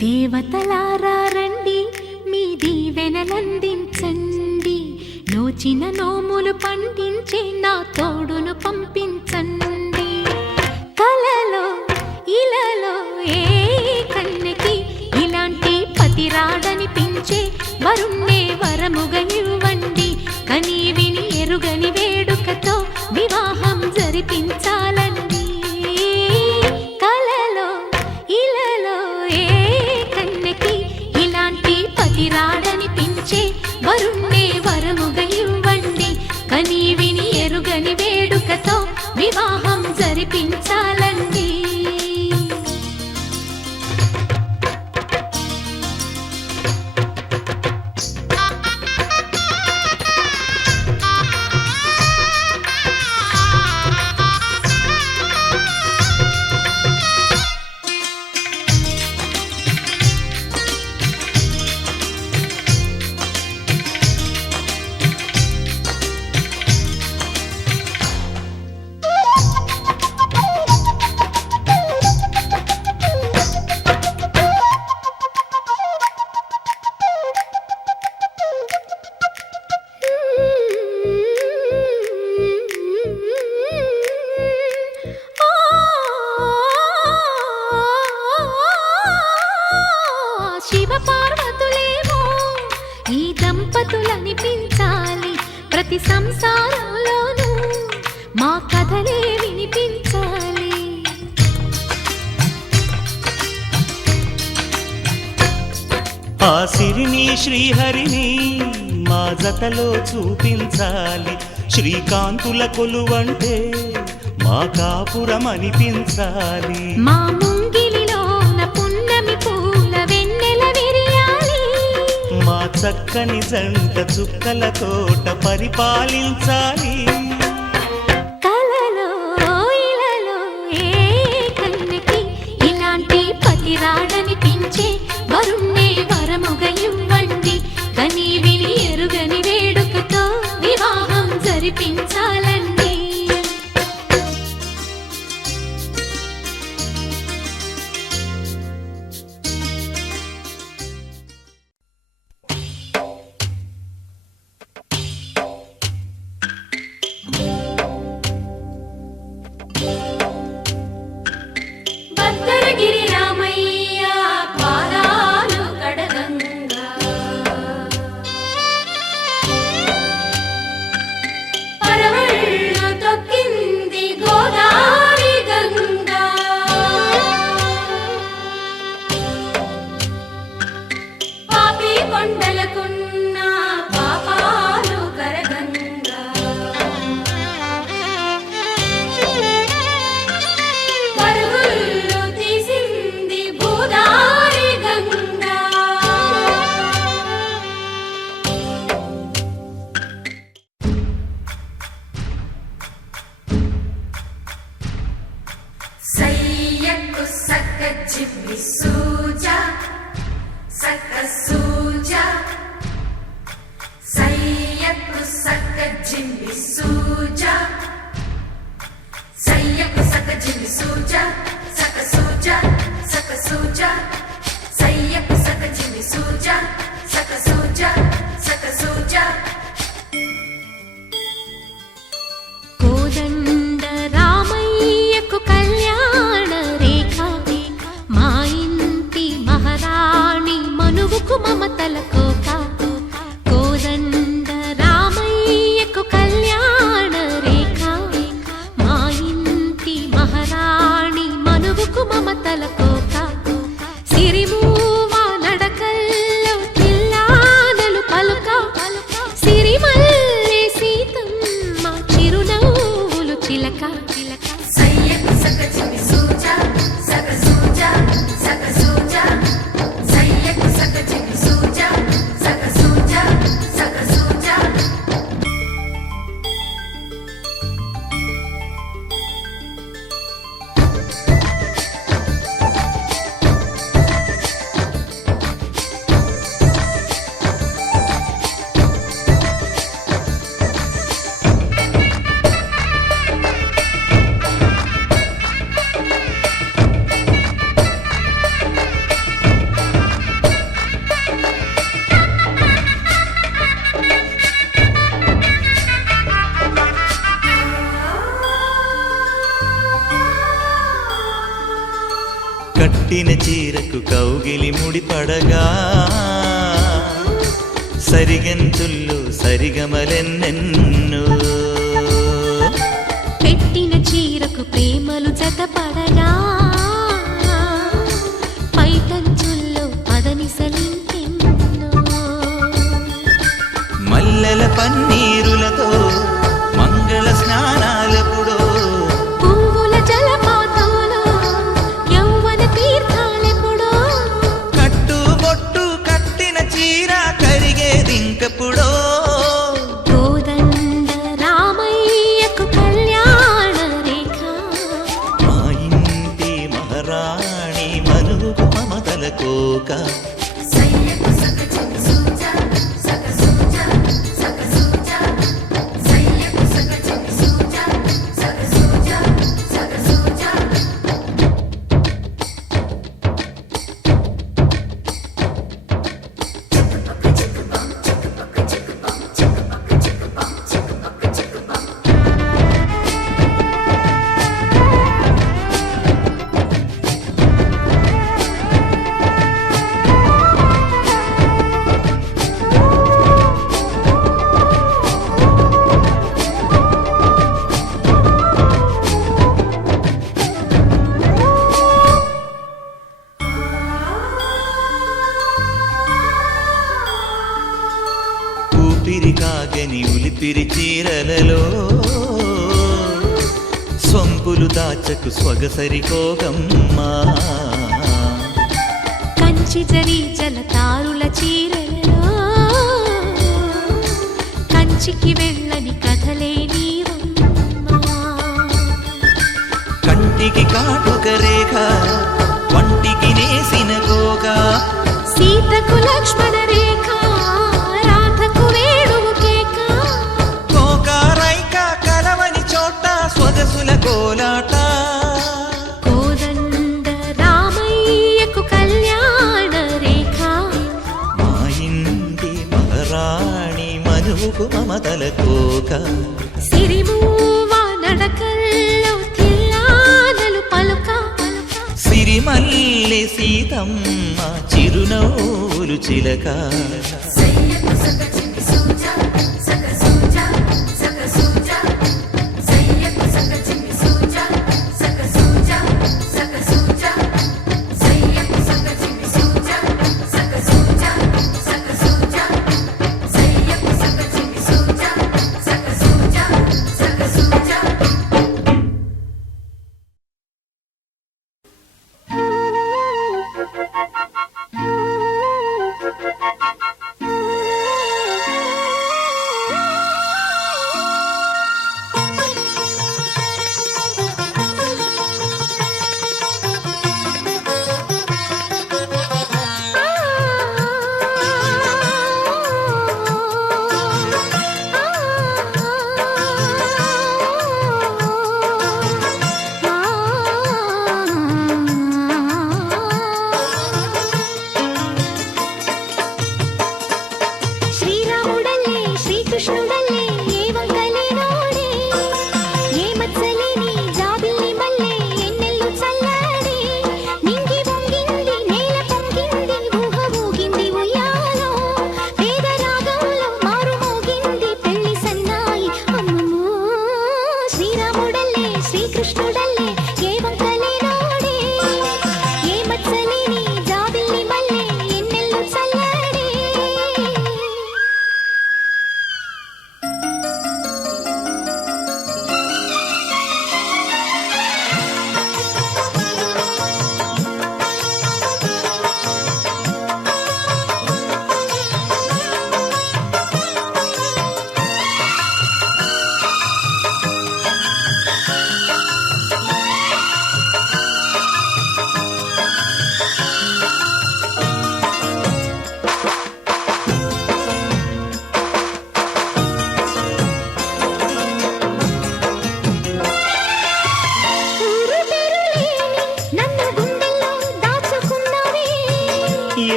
దేవతలారా రండి మీ దీవెనలందించండి, నోచిన నోములు పండించే నా తోడును పంపించండి. కలలో ఇలలో ఏ కన్నెకి ఇలాంటి పతి రాడనిపించే వరుణ్ణే వరముగా ఇవ్వండి. కని విని ఎరుగని వేడుకతో వివాహం జరిపించాలండి. కలలో ఇలలో ఏ కన్నెకి ఇలాంటి పతి రాడనిపించే వరుణ్ణే వరముగా ఇవ్వండి. కని విని ఎరుగని వేడుకతో వివాహం జరిపించాలండి. శివపార్వతులేమో ఈ దంపతులనిపించాలి, ప్రతి సంసారంలోనూ మా కథలే వినిపించాలి. ఆ సిరిని శ్రీహరిని మా జతలో చూపించాలి, శ్రీకాంతుల కొలువంటే మా కాపురం అనిపించాలి. మా ముంగిలిలోన పున్నమి పూల వెన్నెల విరియాలి, మా చక్కని జంట చుక్కల తోట పరిపాలించాలి. కలలో ఇలలో ఏ కన్నెకి ఇలాంటి పతి రాడనిపించే వరుణ్ణే వరముగా ఇవ్వండి. కని విని ఎరుగని వేడుకతో వివాహం జరిపించాలండి. భద్రగిరి రామయ్య పాదాలు కడగంగా, పరవళ్ళ జిమ్మి సూజా సక్క సూజా సయ్యకు సక్క జిమ్మి సూజా సయ్యకు సక్క జిమ్మి సూజా సక్క సూజా సక్క సూజా సయ్యకు సక్క జిమ్మి సూజా సక్క సూజా సక్క సూజా కోదండ రామయ్యకు కళ్యాణ రేఖ మా ఇంటి మహారాణి మనువుకు మమతల కోక కోదండ రామయ్యకు కళ్యాణ రేఖ మా ఇంటి మహారాణి మనువుకు మమతల కోక సిరిమూవ నడకల్లో తిల్లానలు పలుక సిరిమల్లె సీతమ్మ చిరునవ్వులు చిలక సయ్యకు సక్క జిమ్మి సూజా సక్క సూజా సక్క సూజా సయ్యకు సక్క జిమ్మి సూజా సక్క సూజా సక్క సూజా కట్టిన చీరకు కౌగిలి ముడిపడగా సరిగంతుల్లో సరిగమలెన్నెన్నో పెట్టిన చీరకు ప్రేమలు జతపడగా పైటంచుల్లో పదనిసలింకెన్నో మల్లెల పన్నీరులతో మంగళ స్నానాలెప్పుడో పువ్వుల జలపాతంలో యౌవన తీర్థాలెప్పుడో కట్టుబొట్టు కట్టిన చీర కరిగేదింకప్పుడో కోదండ రామయ్యకు కళ్యాణ రేఖ మా ఇంటి మహారాణి మనువుకు మమతల కోక సయ్యకు సక్క జిమ్మి సూజా సక్క సూజా సక్క సూజా సయ్యకు సక్క జిమ్మి సూజా సక్క సూజా సక్క సూజా ఊపిరి కాగని ఉలిపిరి చీరలలో సొంపులు దాచకు స్వగసరి కోగమ్మా కంచి జరి జలతారుల చీరలలో కంచికి వెళ్ళని కథలే నీవమ్మా కంటికి కాటుక రేఖ వంటికి నేసిన కోగా సీతకు లక్ష్మణ రేఖ రాధకు వేణువు కేక కోకారైక కలవని చోట స్వగసుల కోలాట కోదండ రామయ్యకు కళ్యాణ రేఖ మా ఇంటి మహారాణి మనువుకు మమతల కోక సిరిమూవ నడకల్లో తిల్లానలు పలుక సిరిమల్లె సీతమ్మ చిరునవ్వులు చిలక సయ్యకు సక్క జిమ్మి సూజా సక్క సూజా సక్క సూజా సయ్యకు సక్క జిమ్మి సూజా సక్క సూజా సక్క సూజా సయ్యకు సక్క జిమ్మి సూజా సక్క సూజా సక్క సూజా సయ్యకు సక్క జిమ్మి సూజా సక్క సూజా సక్క సూజా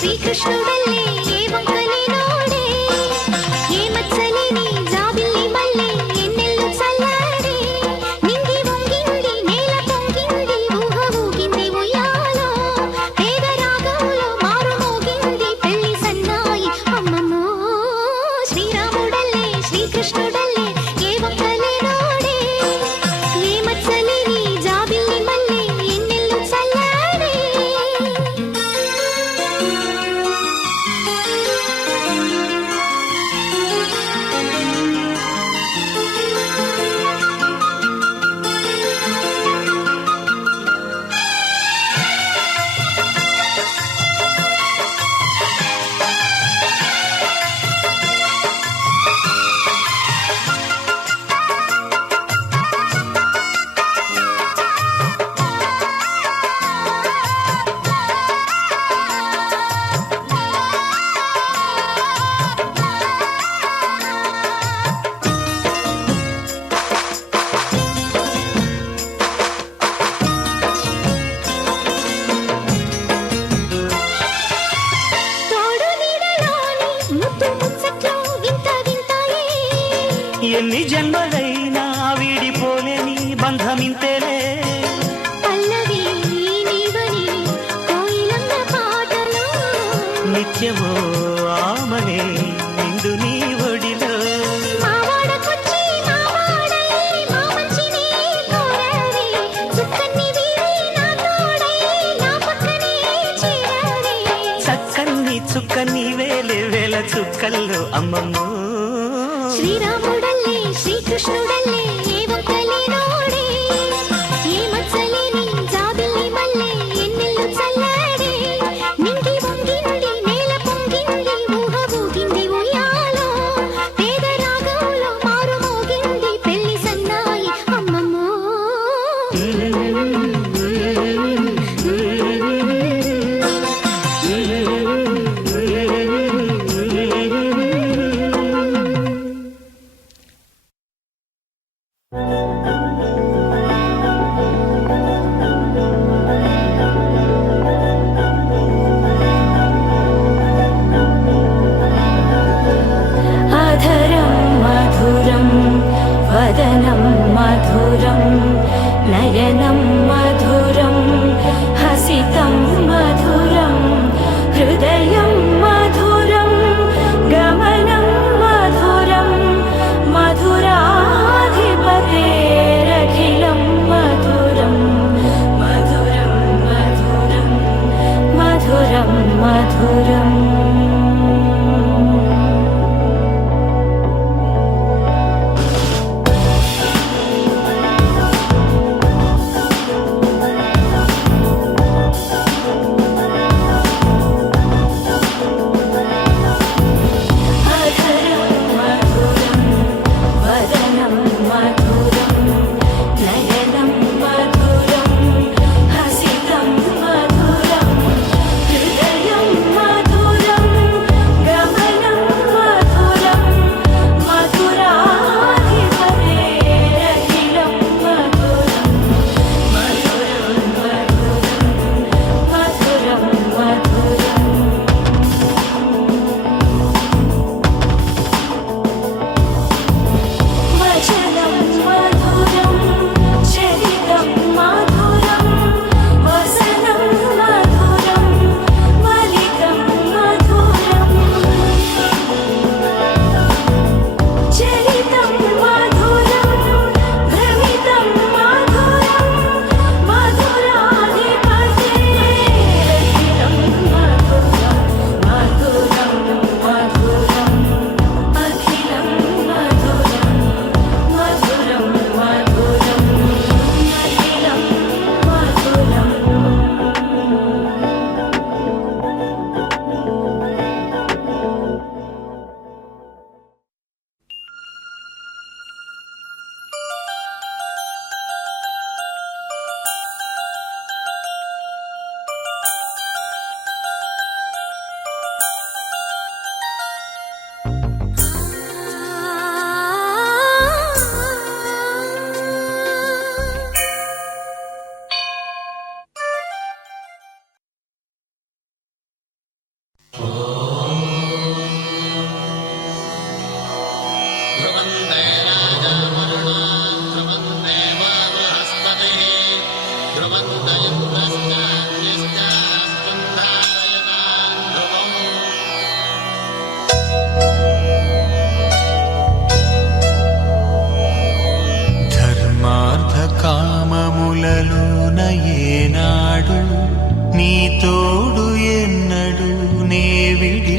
శ్రీకృష్ణుడల్లే ఏ వంకలేనోడే ఏ మచ్చలేని జాబిల్లి మల్లె ఎన్నెల్లు చల్లాడే నింగి వంగింది నేల పొంగింది ఊహ ఊగింది ఉయ్యాలో పేద రాగంలో మారు మోగింది పెళ్లి సన్నాయి అమ్మమ్మో శ్రీరాముడల్లే శ్రీకృష్ణుడల్లే ఏ వంకలేనోడే ఏ మచ్చలేని జాబిల్లి మల్లె ఎన్నెల్లు చల్లాడే తోడు నీడలోని ముద్దు ముచ్చట్లు వింత వింతాయే ఎన్ని జన్మలైనా వీడిపోలేని బంధమింతేలే పల్లవి నీవని కోయిలమ్మ పాటలో నిత్యమో ఆమనే నిండు నీ ఒడిలో మావాడకొచ్చి మావాడై మా మంచిని కోరావే చుక్కని వీరి నా తోడై నా పక్కనే చేరావే చక్కన్ని చుక్కని వేలే వేల చుక్కల్లో అమ్మమ్మో శ్రీరాముడల్లే శ్రీకృష్ణుడల్లే ఏ వంకలేనోడే ఏ మచ్చలేని జాబిల్లి మల్లె ఎన్నెల్లు చల్లాడే నింగి వంగింది నేల పొంగింది ఊహ ఊగింది ఉయ్యాలో పేద రాగంలో మారు మోగింది పెళ్లి సన్నాయి అమ్మమ్మో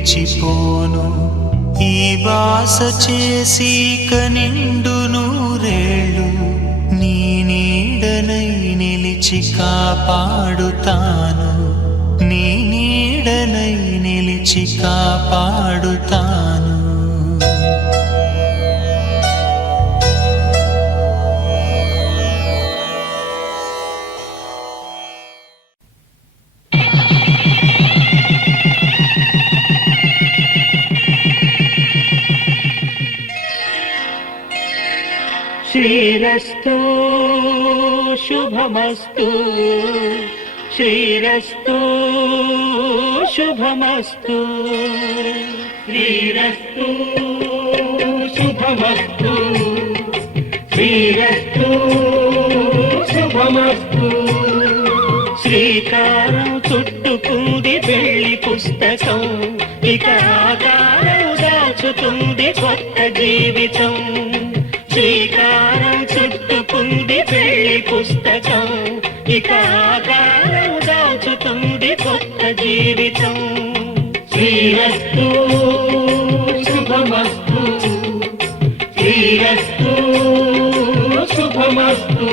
నిలిచిపోను ఈ బాస చేసి కనిండు నూరేళ్ళు నీ నీడనై నిలిచి కాపాడుతాను నీ నీడనై నిలిచి కాపాడుతాను శ్రీరస్తు శుభమస్తు శ్రీరస్తు శుభమస్తు శ్రీరస్తు శుభమస్తు శ్రీరస్తు శుభమస్తు శ్రీకారం చుట్టుకుంది పెళ్లి పుస్తకం ఇక ఆకారం దాచుతుంది కొత్త జీవితం శ్రీకారం చుట్టుకుంది పెళ్లి పుస్తకం ఇక ఆకారం దాచుతుంది కొత్త జీవితం శ్రీరస్తు శుభమస్తు శ్రీరస్తు శుభమస్తు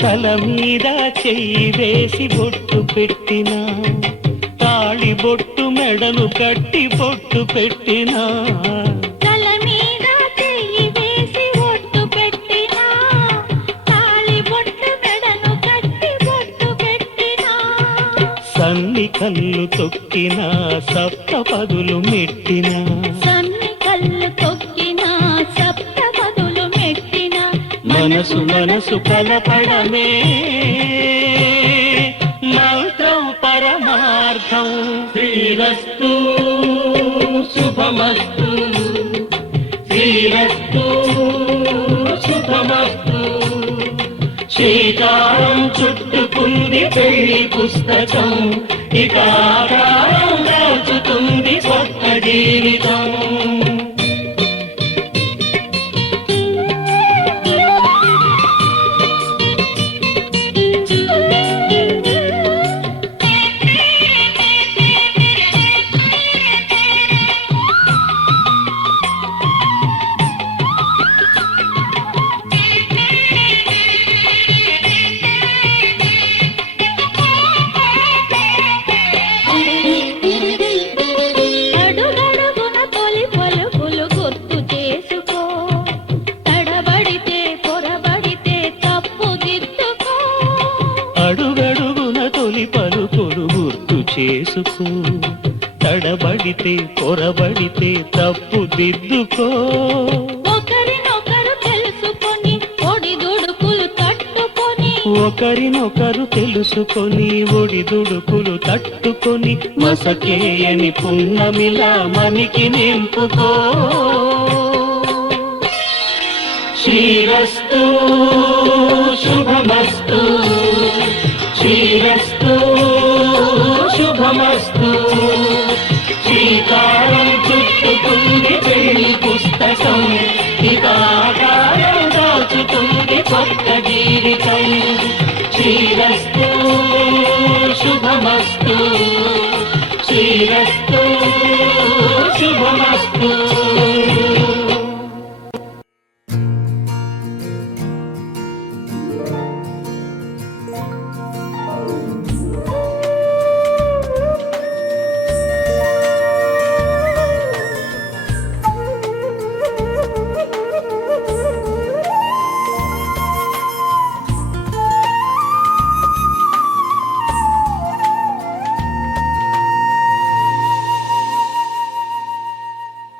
తల మీద చెయ్యి వేసి బొట్టు పెట్టినా తాళి బొట్టు మెడలు కట్టి బొట్టు పెట్టినా తల మీద చెయ్యి వేసి బొట్టు పెట్టినా తాళి బొట్టు మెడను కట్టి బొట్టు పెట్టినా సన్ని కళ్ళు తొక్కినా సప్త పదులు మెట్టినా సన్ని కళ్ళు తొక్కినా సప్త పదులు మెట్టినా మనసు మనసు కలపడమే మంత్రం పరమార్థం శ్రీరస్తు శుభమస్తు శ్రీరస్తు శుభమస్తు శ్రీకారం చుట్టుకుంది పెళ్లి పుస్తకం ఇక ఆకారం దాచుతుంది కొత్త జీవితం అడుగడుగున తొలి పలుకులు గుర్తు చేసుకో తడబడితే పొరబడితే తప్పు దిద్దుకో అడుగడుగున తొలి పలుకులు గుర్తు చేసుకో తడబడితే పొరబడితే తప్పు దిద్దుకో ఒకరినొకరు తెలుసుకొని ఒడిదుడుకులు తట్టుకొని ఒకరినొకరు తెలుసుకొని ఒడిదుడుకులు తట్టుకొని మసకేయని పున్నమిలా మనికి నింపుకో శ్రీరస్తు శుభమస్తు శ్రీరస్తు శుభమస్తు శ్రీకారం చుట్టుకుంది పెళ్లి పుస్తకం ఇక ఆకారం దాచుతుంది కొత్త జీవితం శ్రీరస్తు శుభమస్తు శ్రీరస్తు శుభమస్తు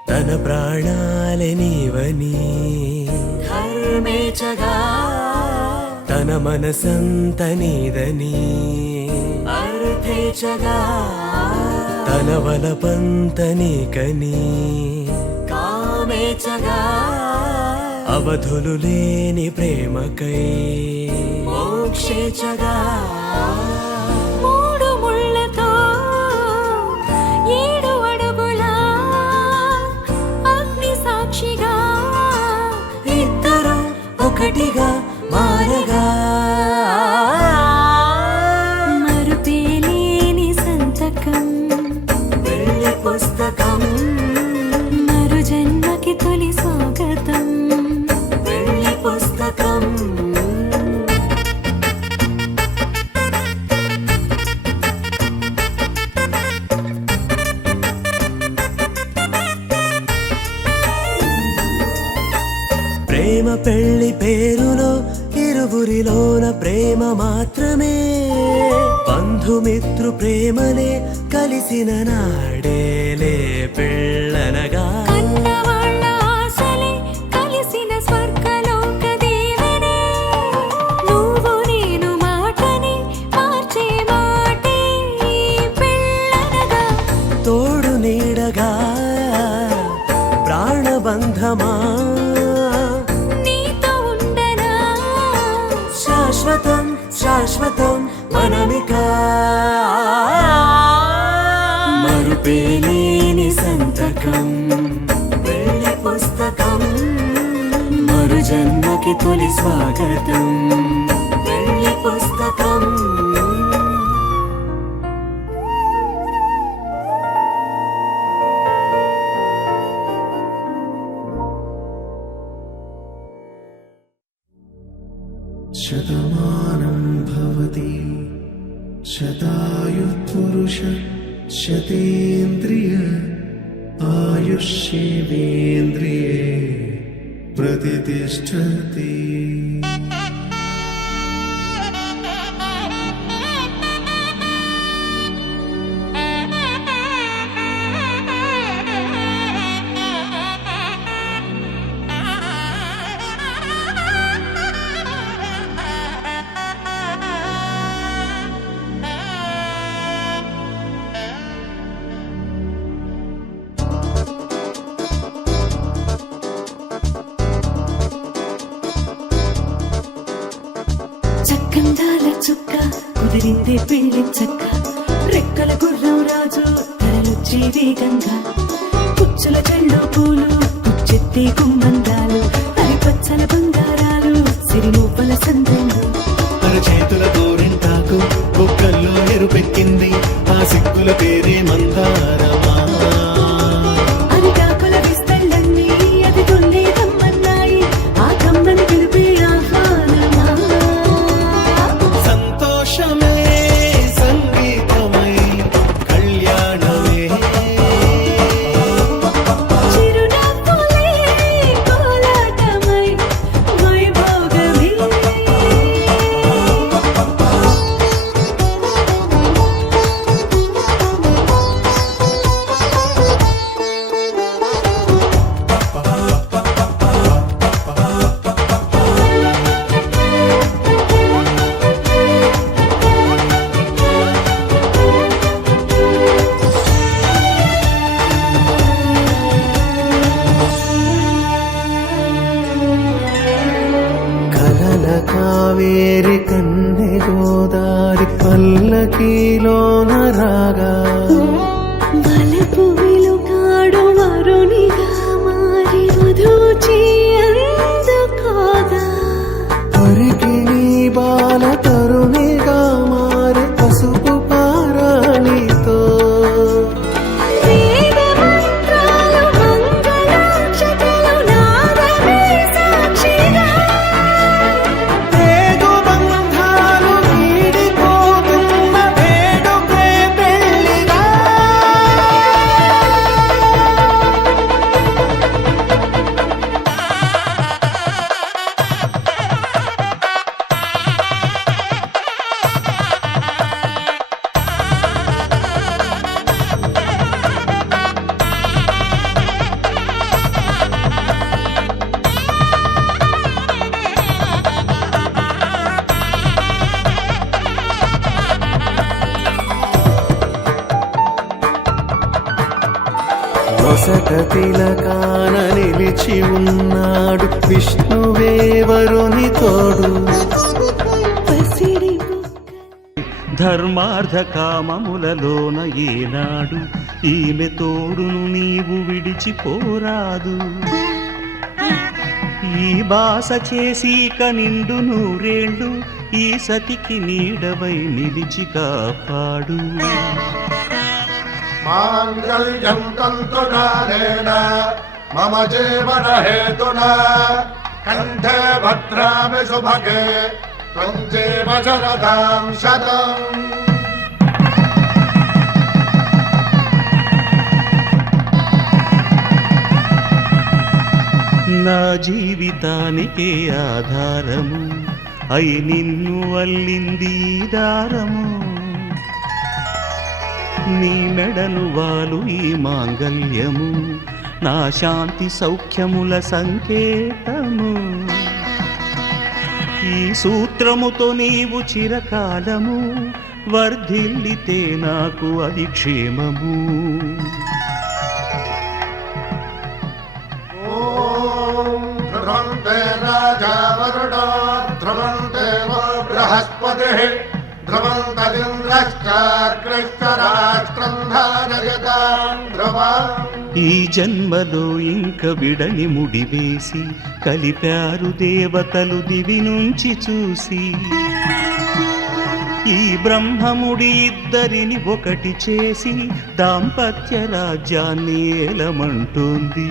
తన ప్రాణాలే నీవని ధర్మేచగా తన మనసంత నీదని అర్థేచగా తన వలపంత నీకని స్వేచ్ఛగా అవధులు లేని ప్రేమకై మోక్షేచ్ఛగా మూడు ముళ్ళతో 7 అడుగుల అగ్ని సాక్షిగా ఇద్దరు ఒకటిగా మారగా మరుపేలేని సంతకం వెళ్ళి పుస్తకం మరు జన్మకి తొలి స్వాగతం వెళ్ళి పుస్తకం ప్రేమ పెళ్లి పేరులో ఇరువురిలోన ప్రేమ మాత్రమే బంధుమిత్రు ప్రేమలే కలిసిన నాడేలే పెళ్ళనగా కన్నవాళ్ళ ఆశలే కలిసిన స్వర్గలోక దీవెనే నువ్వు నేను మాటని మార్చే మాటే పెళ్ళనగా తోడు నీడగా ప్రాణబంధమా నీతో ఉండనా శాశ్వతం శాశ్వతం మనమిక మరుపేలేని సంతకం వెళ్ళి పుస్తకం మరు జన్మకి తొలి స్వాగతం వెళ్ళి పుస్తకం శతమానం భవతి శతాయుఃపురుష శతేంద్రియ ఆయుష్యేవేంద్రియే ప్రతిష్టతి. చక్కందాల చుక్క కుదిరిందే పెళ్లి చక్క రెక్కల గుర్రం రాజు తరలొచ్చే వేగంగా పుచ్చుల చెళ్ళు పూలు పుచ్చెత్తే గుమ్మందాలు అవి పచ్చల బంగారాలు సిరిమూపల సందెండు అరచేతుల గోరింటాకు బొక్కల్లో ఎరుపెక్కింది ఆ సిగ్గుల పేరే మందారమా. అది కాకుల విస్తళ్ళన్నీ అది తొందే కమ్మన్నాయి ఆ కమ్మని పిలిపే ఆహ్వానమా సంతోషమే సంగీతమై కళ్యాణమే చిరునవ్వులే కోలాటమై వైభోగమే కలల కావేరి కన్నె గోదారి పల్లకీలోన రాగా వలపు వెలుగాడు వరునిగా మారి వధూచి అందుకోగా పరికి నీ బాల తరుణిగా మారి పసుపు పారాణితో వేద మంత్రాలు మంగళాక్షతలు నాదమే సాక్షిగా పేగు బంధాలు వీడిపోతున్న వేడుకే పెళ్లిగా నొసట తిలకాన నిలిచి ఉన్నాడు విష్ణువే వరుని తోడు. ధర్మార్థ కామములలోన ఏనాడు ఈమె తోడును నీవు విడిచిపోరాదు. ఈ బాస చేసి కనిండు నూరేళ్ళు ఈ సతికి నీడవై నిలిచి కాపాడు. మాంగళ్యం తంతునానేన మమ జీవన హేతునా కంఠే భద్రామి శుభగే త్వం జీవ శరదాం శతం. నా జీవితానికే ఆధారము అయి నిన్ను అల్లింది ఈ దారము. నీ మెడను వాలు ఈ మాంగల్యము నా శాంతి సౌఖ్యముల సంకేతము. ఈ సూత్రముతో నీవు చిరకాలము వర్ధిల్లితే నాకు అది క్షేమము. ధ్రువంతే రాజా వరుణో ధ్రువంతే బృహస్పతిః ధ్రువంతదింద్రశ్చాగ్రశ్చరాష్ట్రం ధారయతాం ధ్రువం. ఈ జన్మలో ఇంక విడని ముడివేసి కలిపారు దేవతలు దివి నుంచి చూసి. ఈ బ్రహ్మముడి ఇద్దరిని ఒకటి చేసి దాంపత్య రాజ్యాన్ని ఏలమంటోంది.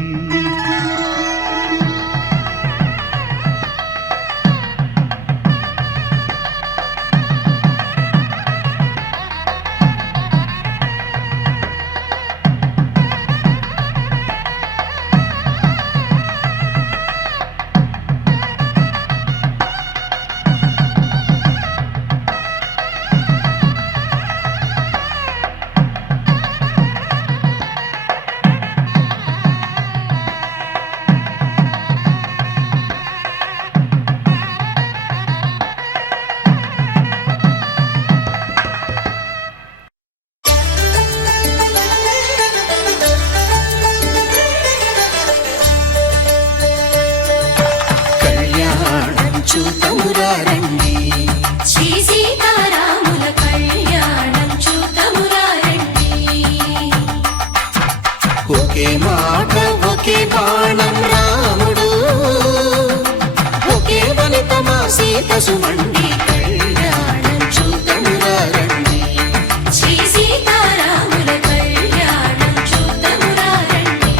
చూతమురారండి శ్రీ సీతారాముల కళ్యాణం చూతమురారండి. ఒకే మాట ఒకే బాణం రాముడు ఒకే వనిత మా సీత సుమండి కళ్యాణం చూతమురారండి. శ్రీ సీతారాముల కళ్యాణం చూతమురారండి.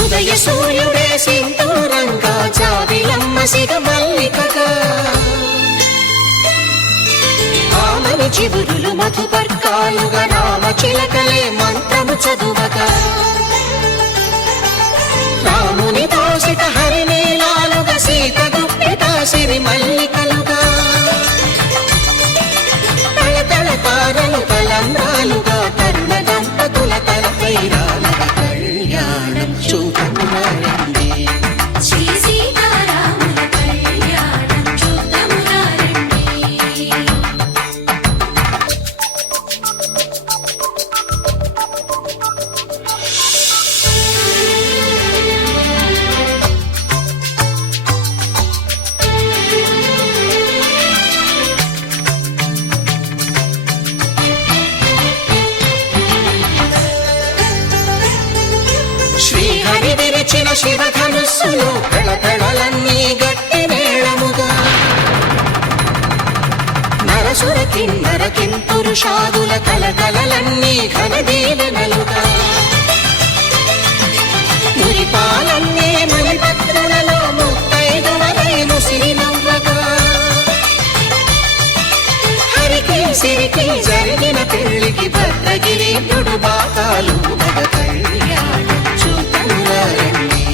ఉదయ సూర్యుడే సింధూరంగా జాబిలమ్మ సిగ మల్లికగా ఆమని చిగురులు మధుపర్కాలుగా రామ చిలకలే మంత్రము చదువగా రాముని దోసిట హరినీలాలుగా సీత గుప్పిట సిరి మల్లికలుగా తళతళ తారలు తలంబ్రాలుగా తరుణ దంపతుల తలపైరాలుగా కళ్యాణం చూతమురారండి. శ్రీ సీతారాముల కళ్యాణం చూతమురారండి. శ్రీహరి విరిచిన శివధనుస్సులు కళకళలన్నీ గట్టి మేళముగా నరసుర కిన్నర కింపురుషాదుల కలకలలన్నీ ఘనదీవెనలుగా మురిపాలన్నీ మణిపత్రులలో ముత్తైదువలై ముసిరి నవ్వగా హరికి సిరికి జరిగిన పెళ్లికి భద్రగిరి బాకాలు మగ కళ్యాణం చూతమురారండి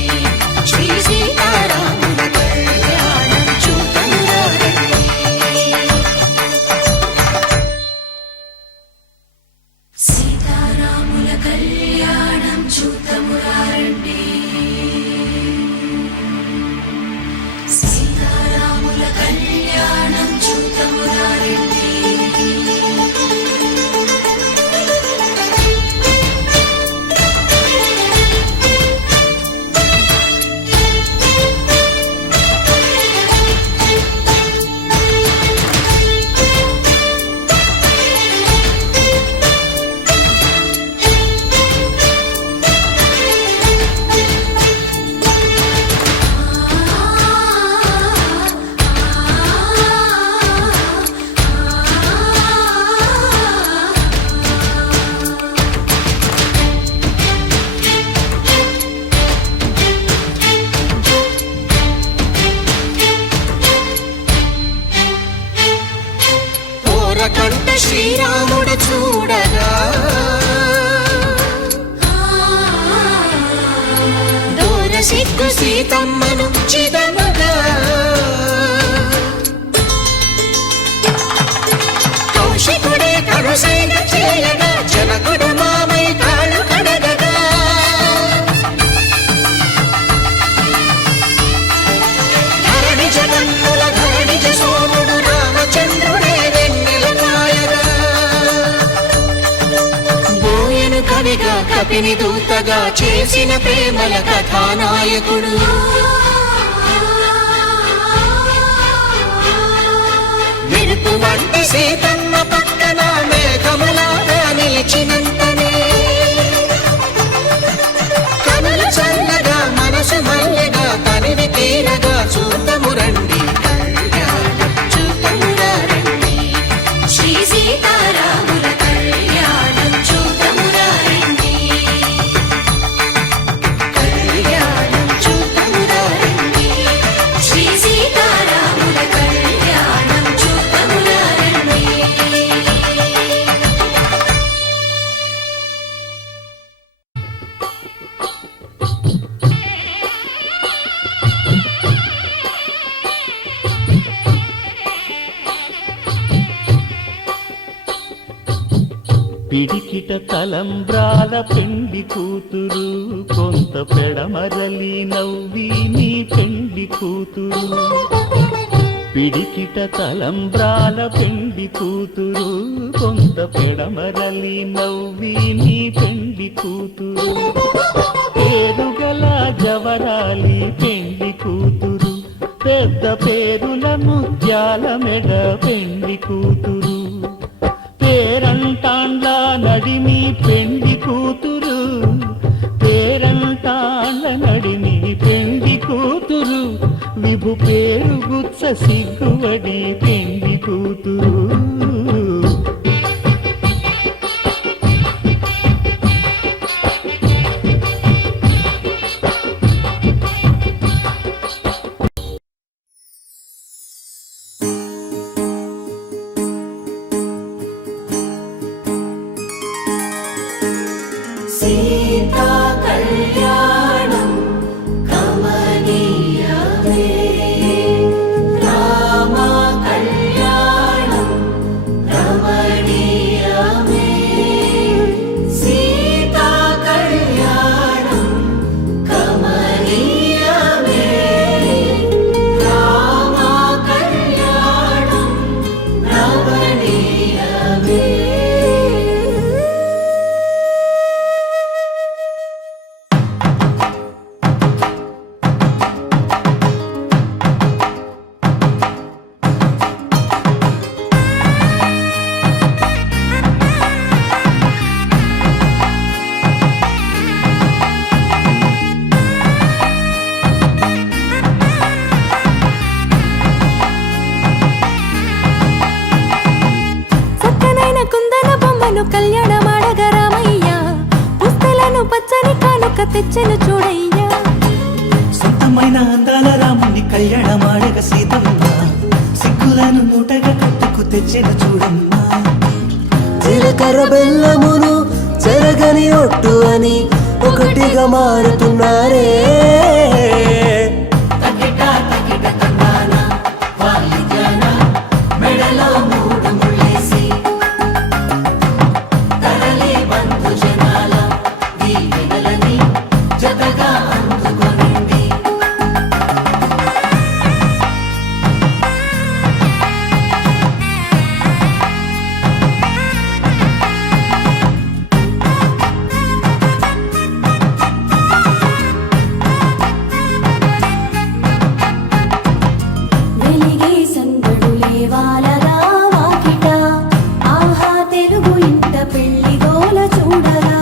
శ్రీ సీతారాముల కళ్యాణం చూతమురారండి సీతారాముల కళ్యాణం చూతమురారండి సీతారాముల కళ్యాణం చూతమురారండి కంట శ్రీరాముడు చూడగా దూర సిగ్గు సీతమ్మను చిదమగా కౌశికుడే కరుసైన చేయగా జనకుడు మామై కాళ్ళు కడగగా ధరణి జగన్నుల ధరణిజ సోముడు రామచంద్రుడే కవిగా కపిని దూతగా చేసిన ప్రేమల కథానాయకుడు మెరుపు వంటి సీతమ్మ పక్కన మేఘములాగా నిలిచినంతనే కనులు చల్లగా మనసు మల్లెగా తనివి తీరగా చూతము రండి కళ్యాణం చూతమురా రండి శ్రీ సీతారాముల కళ్యాణం చూతమురా రండి కళ్యాణం చూతమురా రండి శ్రీ సీతారాముల కళ్యాణం చూతమురా రండి పిడికిట తలంబ్రాల పెండి కూతురు కొంత పెడమరలి నవ్వి నీ పెండి కూతురు పిడికిట తలంబ్రాల పెండి కూతురు కొంత పెడమరలి నవ్వి నీ పెండి కూతురు పేరుగల జవరాలి పెండి కూతురు పెద్ద పేరుల ముత్యాల మెడ పెండి కూతురు పేరంటాండ్ల నడిమి పెండి కూతురు పేరంటాండ్ల నడిమి పెండి కూతురు విభు పేరు గుత్స సిగ్గువడి పెండి కూతురు సీతా కళ్యాణం కమనీయమే రామ కళ్యాణం రమణీయమే సీతా కళ్యాణం కమనీయమే రామ కళ్యాణం రమణీయమే చక్కనైన కుందన బొమ్మను కళ్యాణమాడగ రామయ్య పుస్తలను పచ్చని కానుక తెచ్చెను చూడయ్యా సొంతమైన అందాల రాముని కళ్యాణమాడగ సీతమ్మ సిగ్గులను మూటగా కట్టుకు తెచ్చిన చూడమ్మా. జీలకర్ర బెల్లమును చెరగని ఒట్టు అని ఒకటిగా మారుతున్నారే. వెలిగే సందడులే వాలగా వాకిట ఆహా తెలుగు ఇంట పెళ్లి గోల చూడగా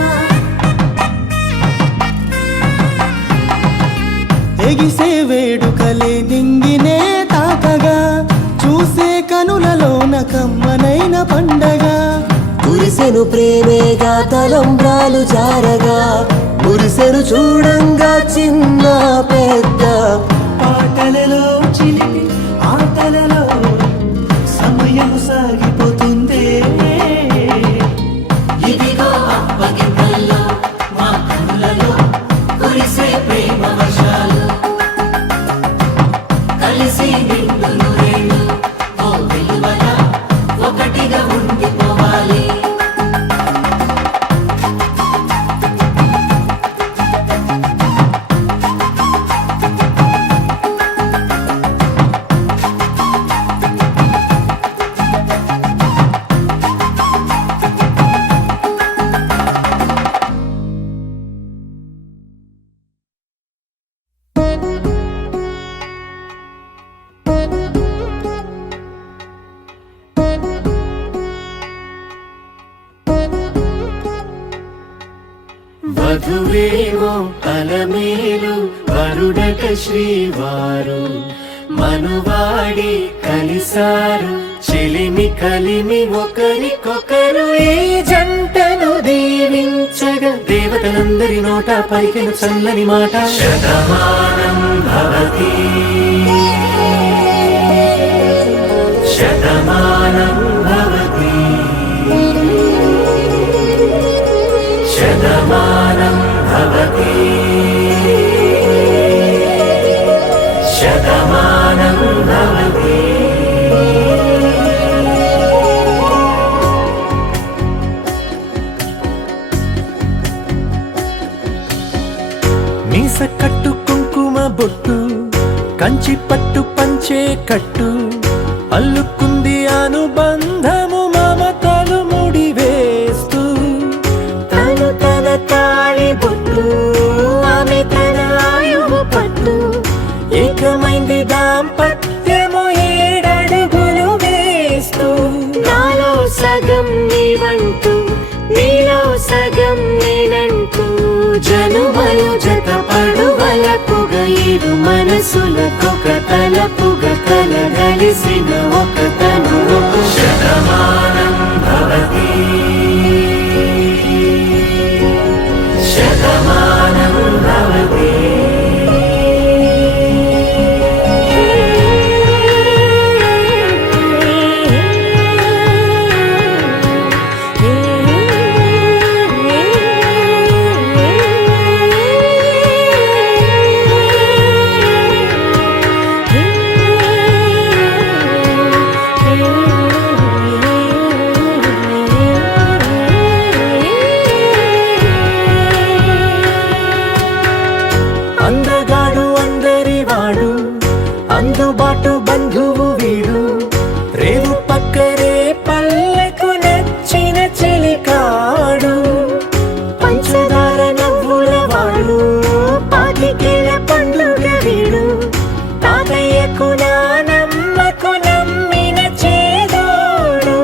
ఎగిసే వేడుకలే నింగినే తాకగా చూసే కనులలోన కమ్మనైన పండగ. కురిసెను ప్రేమేగా తలంబ్రాలు జారగా మురిసెను చూడంగా చిన్న పెద్ద. పాటలలో చిలిపి ఆటలలో సమయం సాగిపోతుందే. ఇదిగో అప్పగింతల్లో మా కనులలో కురిసే ప్రేమ వర్షాలు కలిసి నిండు నూరేళ్ళు ఓ విలువల ఒకటిగా ఉండిపోవాలి. వధువేమో అలమేలు వరుడట శ్రీవారు మనువాడి కలిసారు చెలిమి కలిమి ఒకరికొకరు. ఈ జంటను దీవించగా దేవతలందరి నోట పలికెను చల్లని మాట. శతమానం భవతి శతమానం భవతి శతమానం భవతి శతమానం భవతి. మీస కట్టు కుంకుమ బొట్టు కంచి పట్టు పంచే కట్టు అల్లుకుంది అనుబంధము మమతలు ముడివేస్తూ. తను తన తాళి బొట్టు ఆమె తన ఆయువు పట్టు ఏకమైంది దాంపత్యము 7 అడుగులు వేస్తూ. నాలో సగం నీవంటూ నీలో సగం నేనంటూ జనుమలు జత పడువలపుగ ఇరు మనసులకొక తలపుగ కలగలిసిన ఒక తను ఒక. శతమానం భవతి శతమానం భవతి. అందగాడు అందరివాడు అందుబాటు బంధువు వీడు రేవు పక్కరే పల్లెకు నచ్చిన చెలికాడు. పంచదార నవ్వుల వాడు పాతికేల పండుగ వీడు తాతయ్యకు నానమ్మకు నమ్మిన చేదోడు.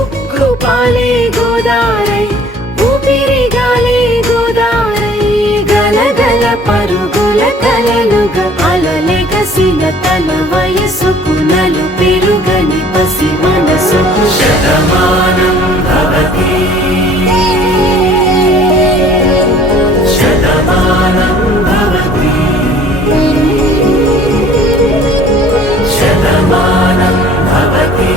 ఉక్కు పాలే గోదారై ఊపిరి గాలే గోదారై గలగల పరుగుల కలలుగా అలలెగసిన తన వయసుకు నలు పెరుగని పసి మనసుకు. శతమానం భవతి శతమానం భవతి శతమానం భవతి.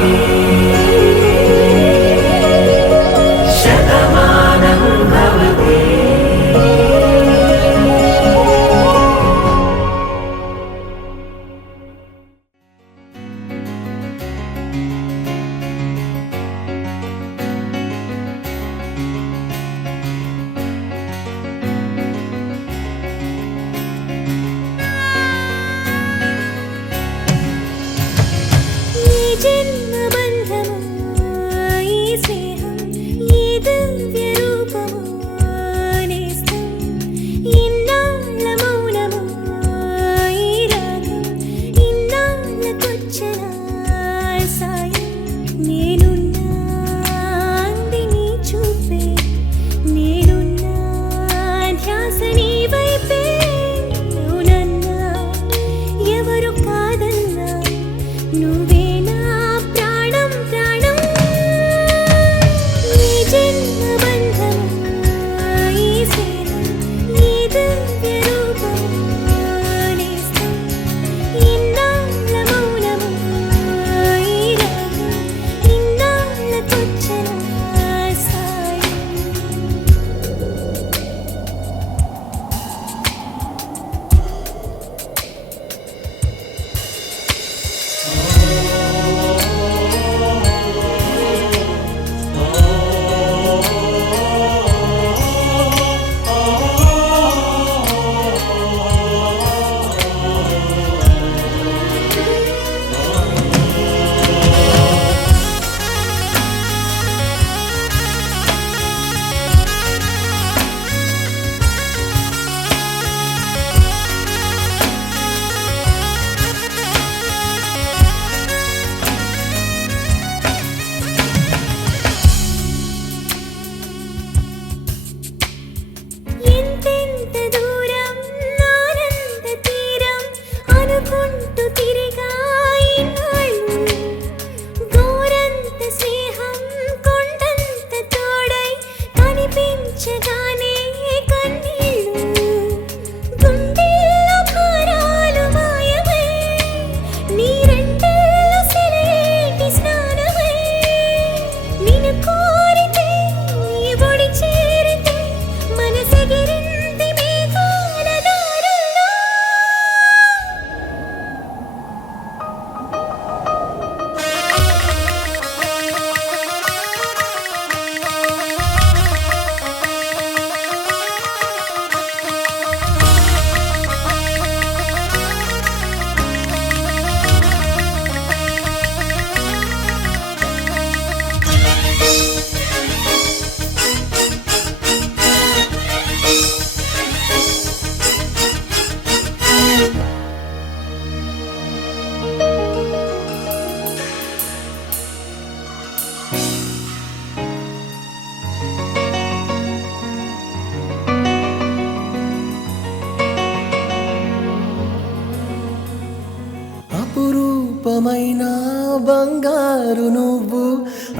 మారు నువ్వు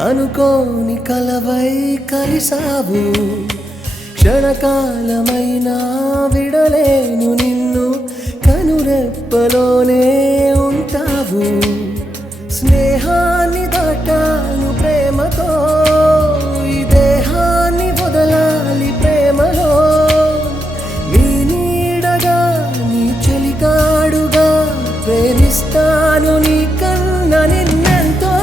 అనుకోని కలవై కలిసావు క్షణకాలమైనా విడలేను నిన్ను కనురెప్పలోనే ఉంటావు స్నేహాన్ని దాటాను ప్రేమతో ఈ దేహాన్ని వదలాలి ప్రేమలో నీ నీడగా నీ చెలికాడుగా ప్రేమిస్తాను నీ కన్న నిన్నెంతో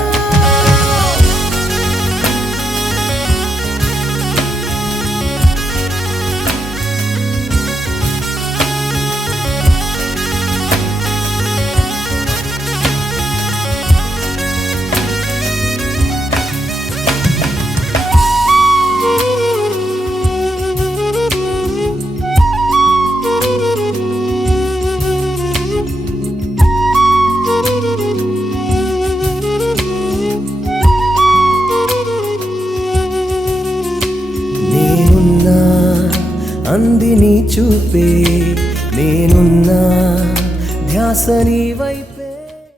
నేనున్నా అంది నీ చూపే నేనున్నా ధ్యాస నీ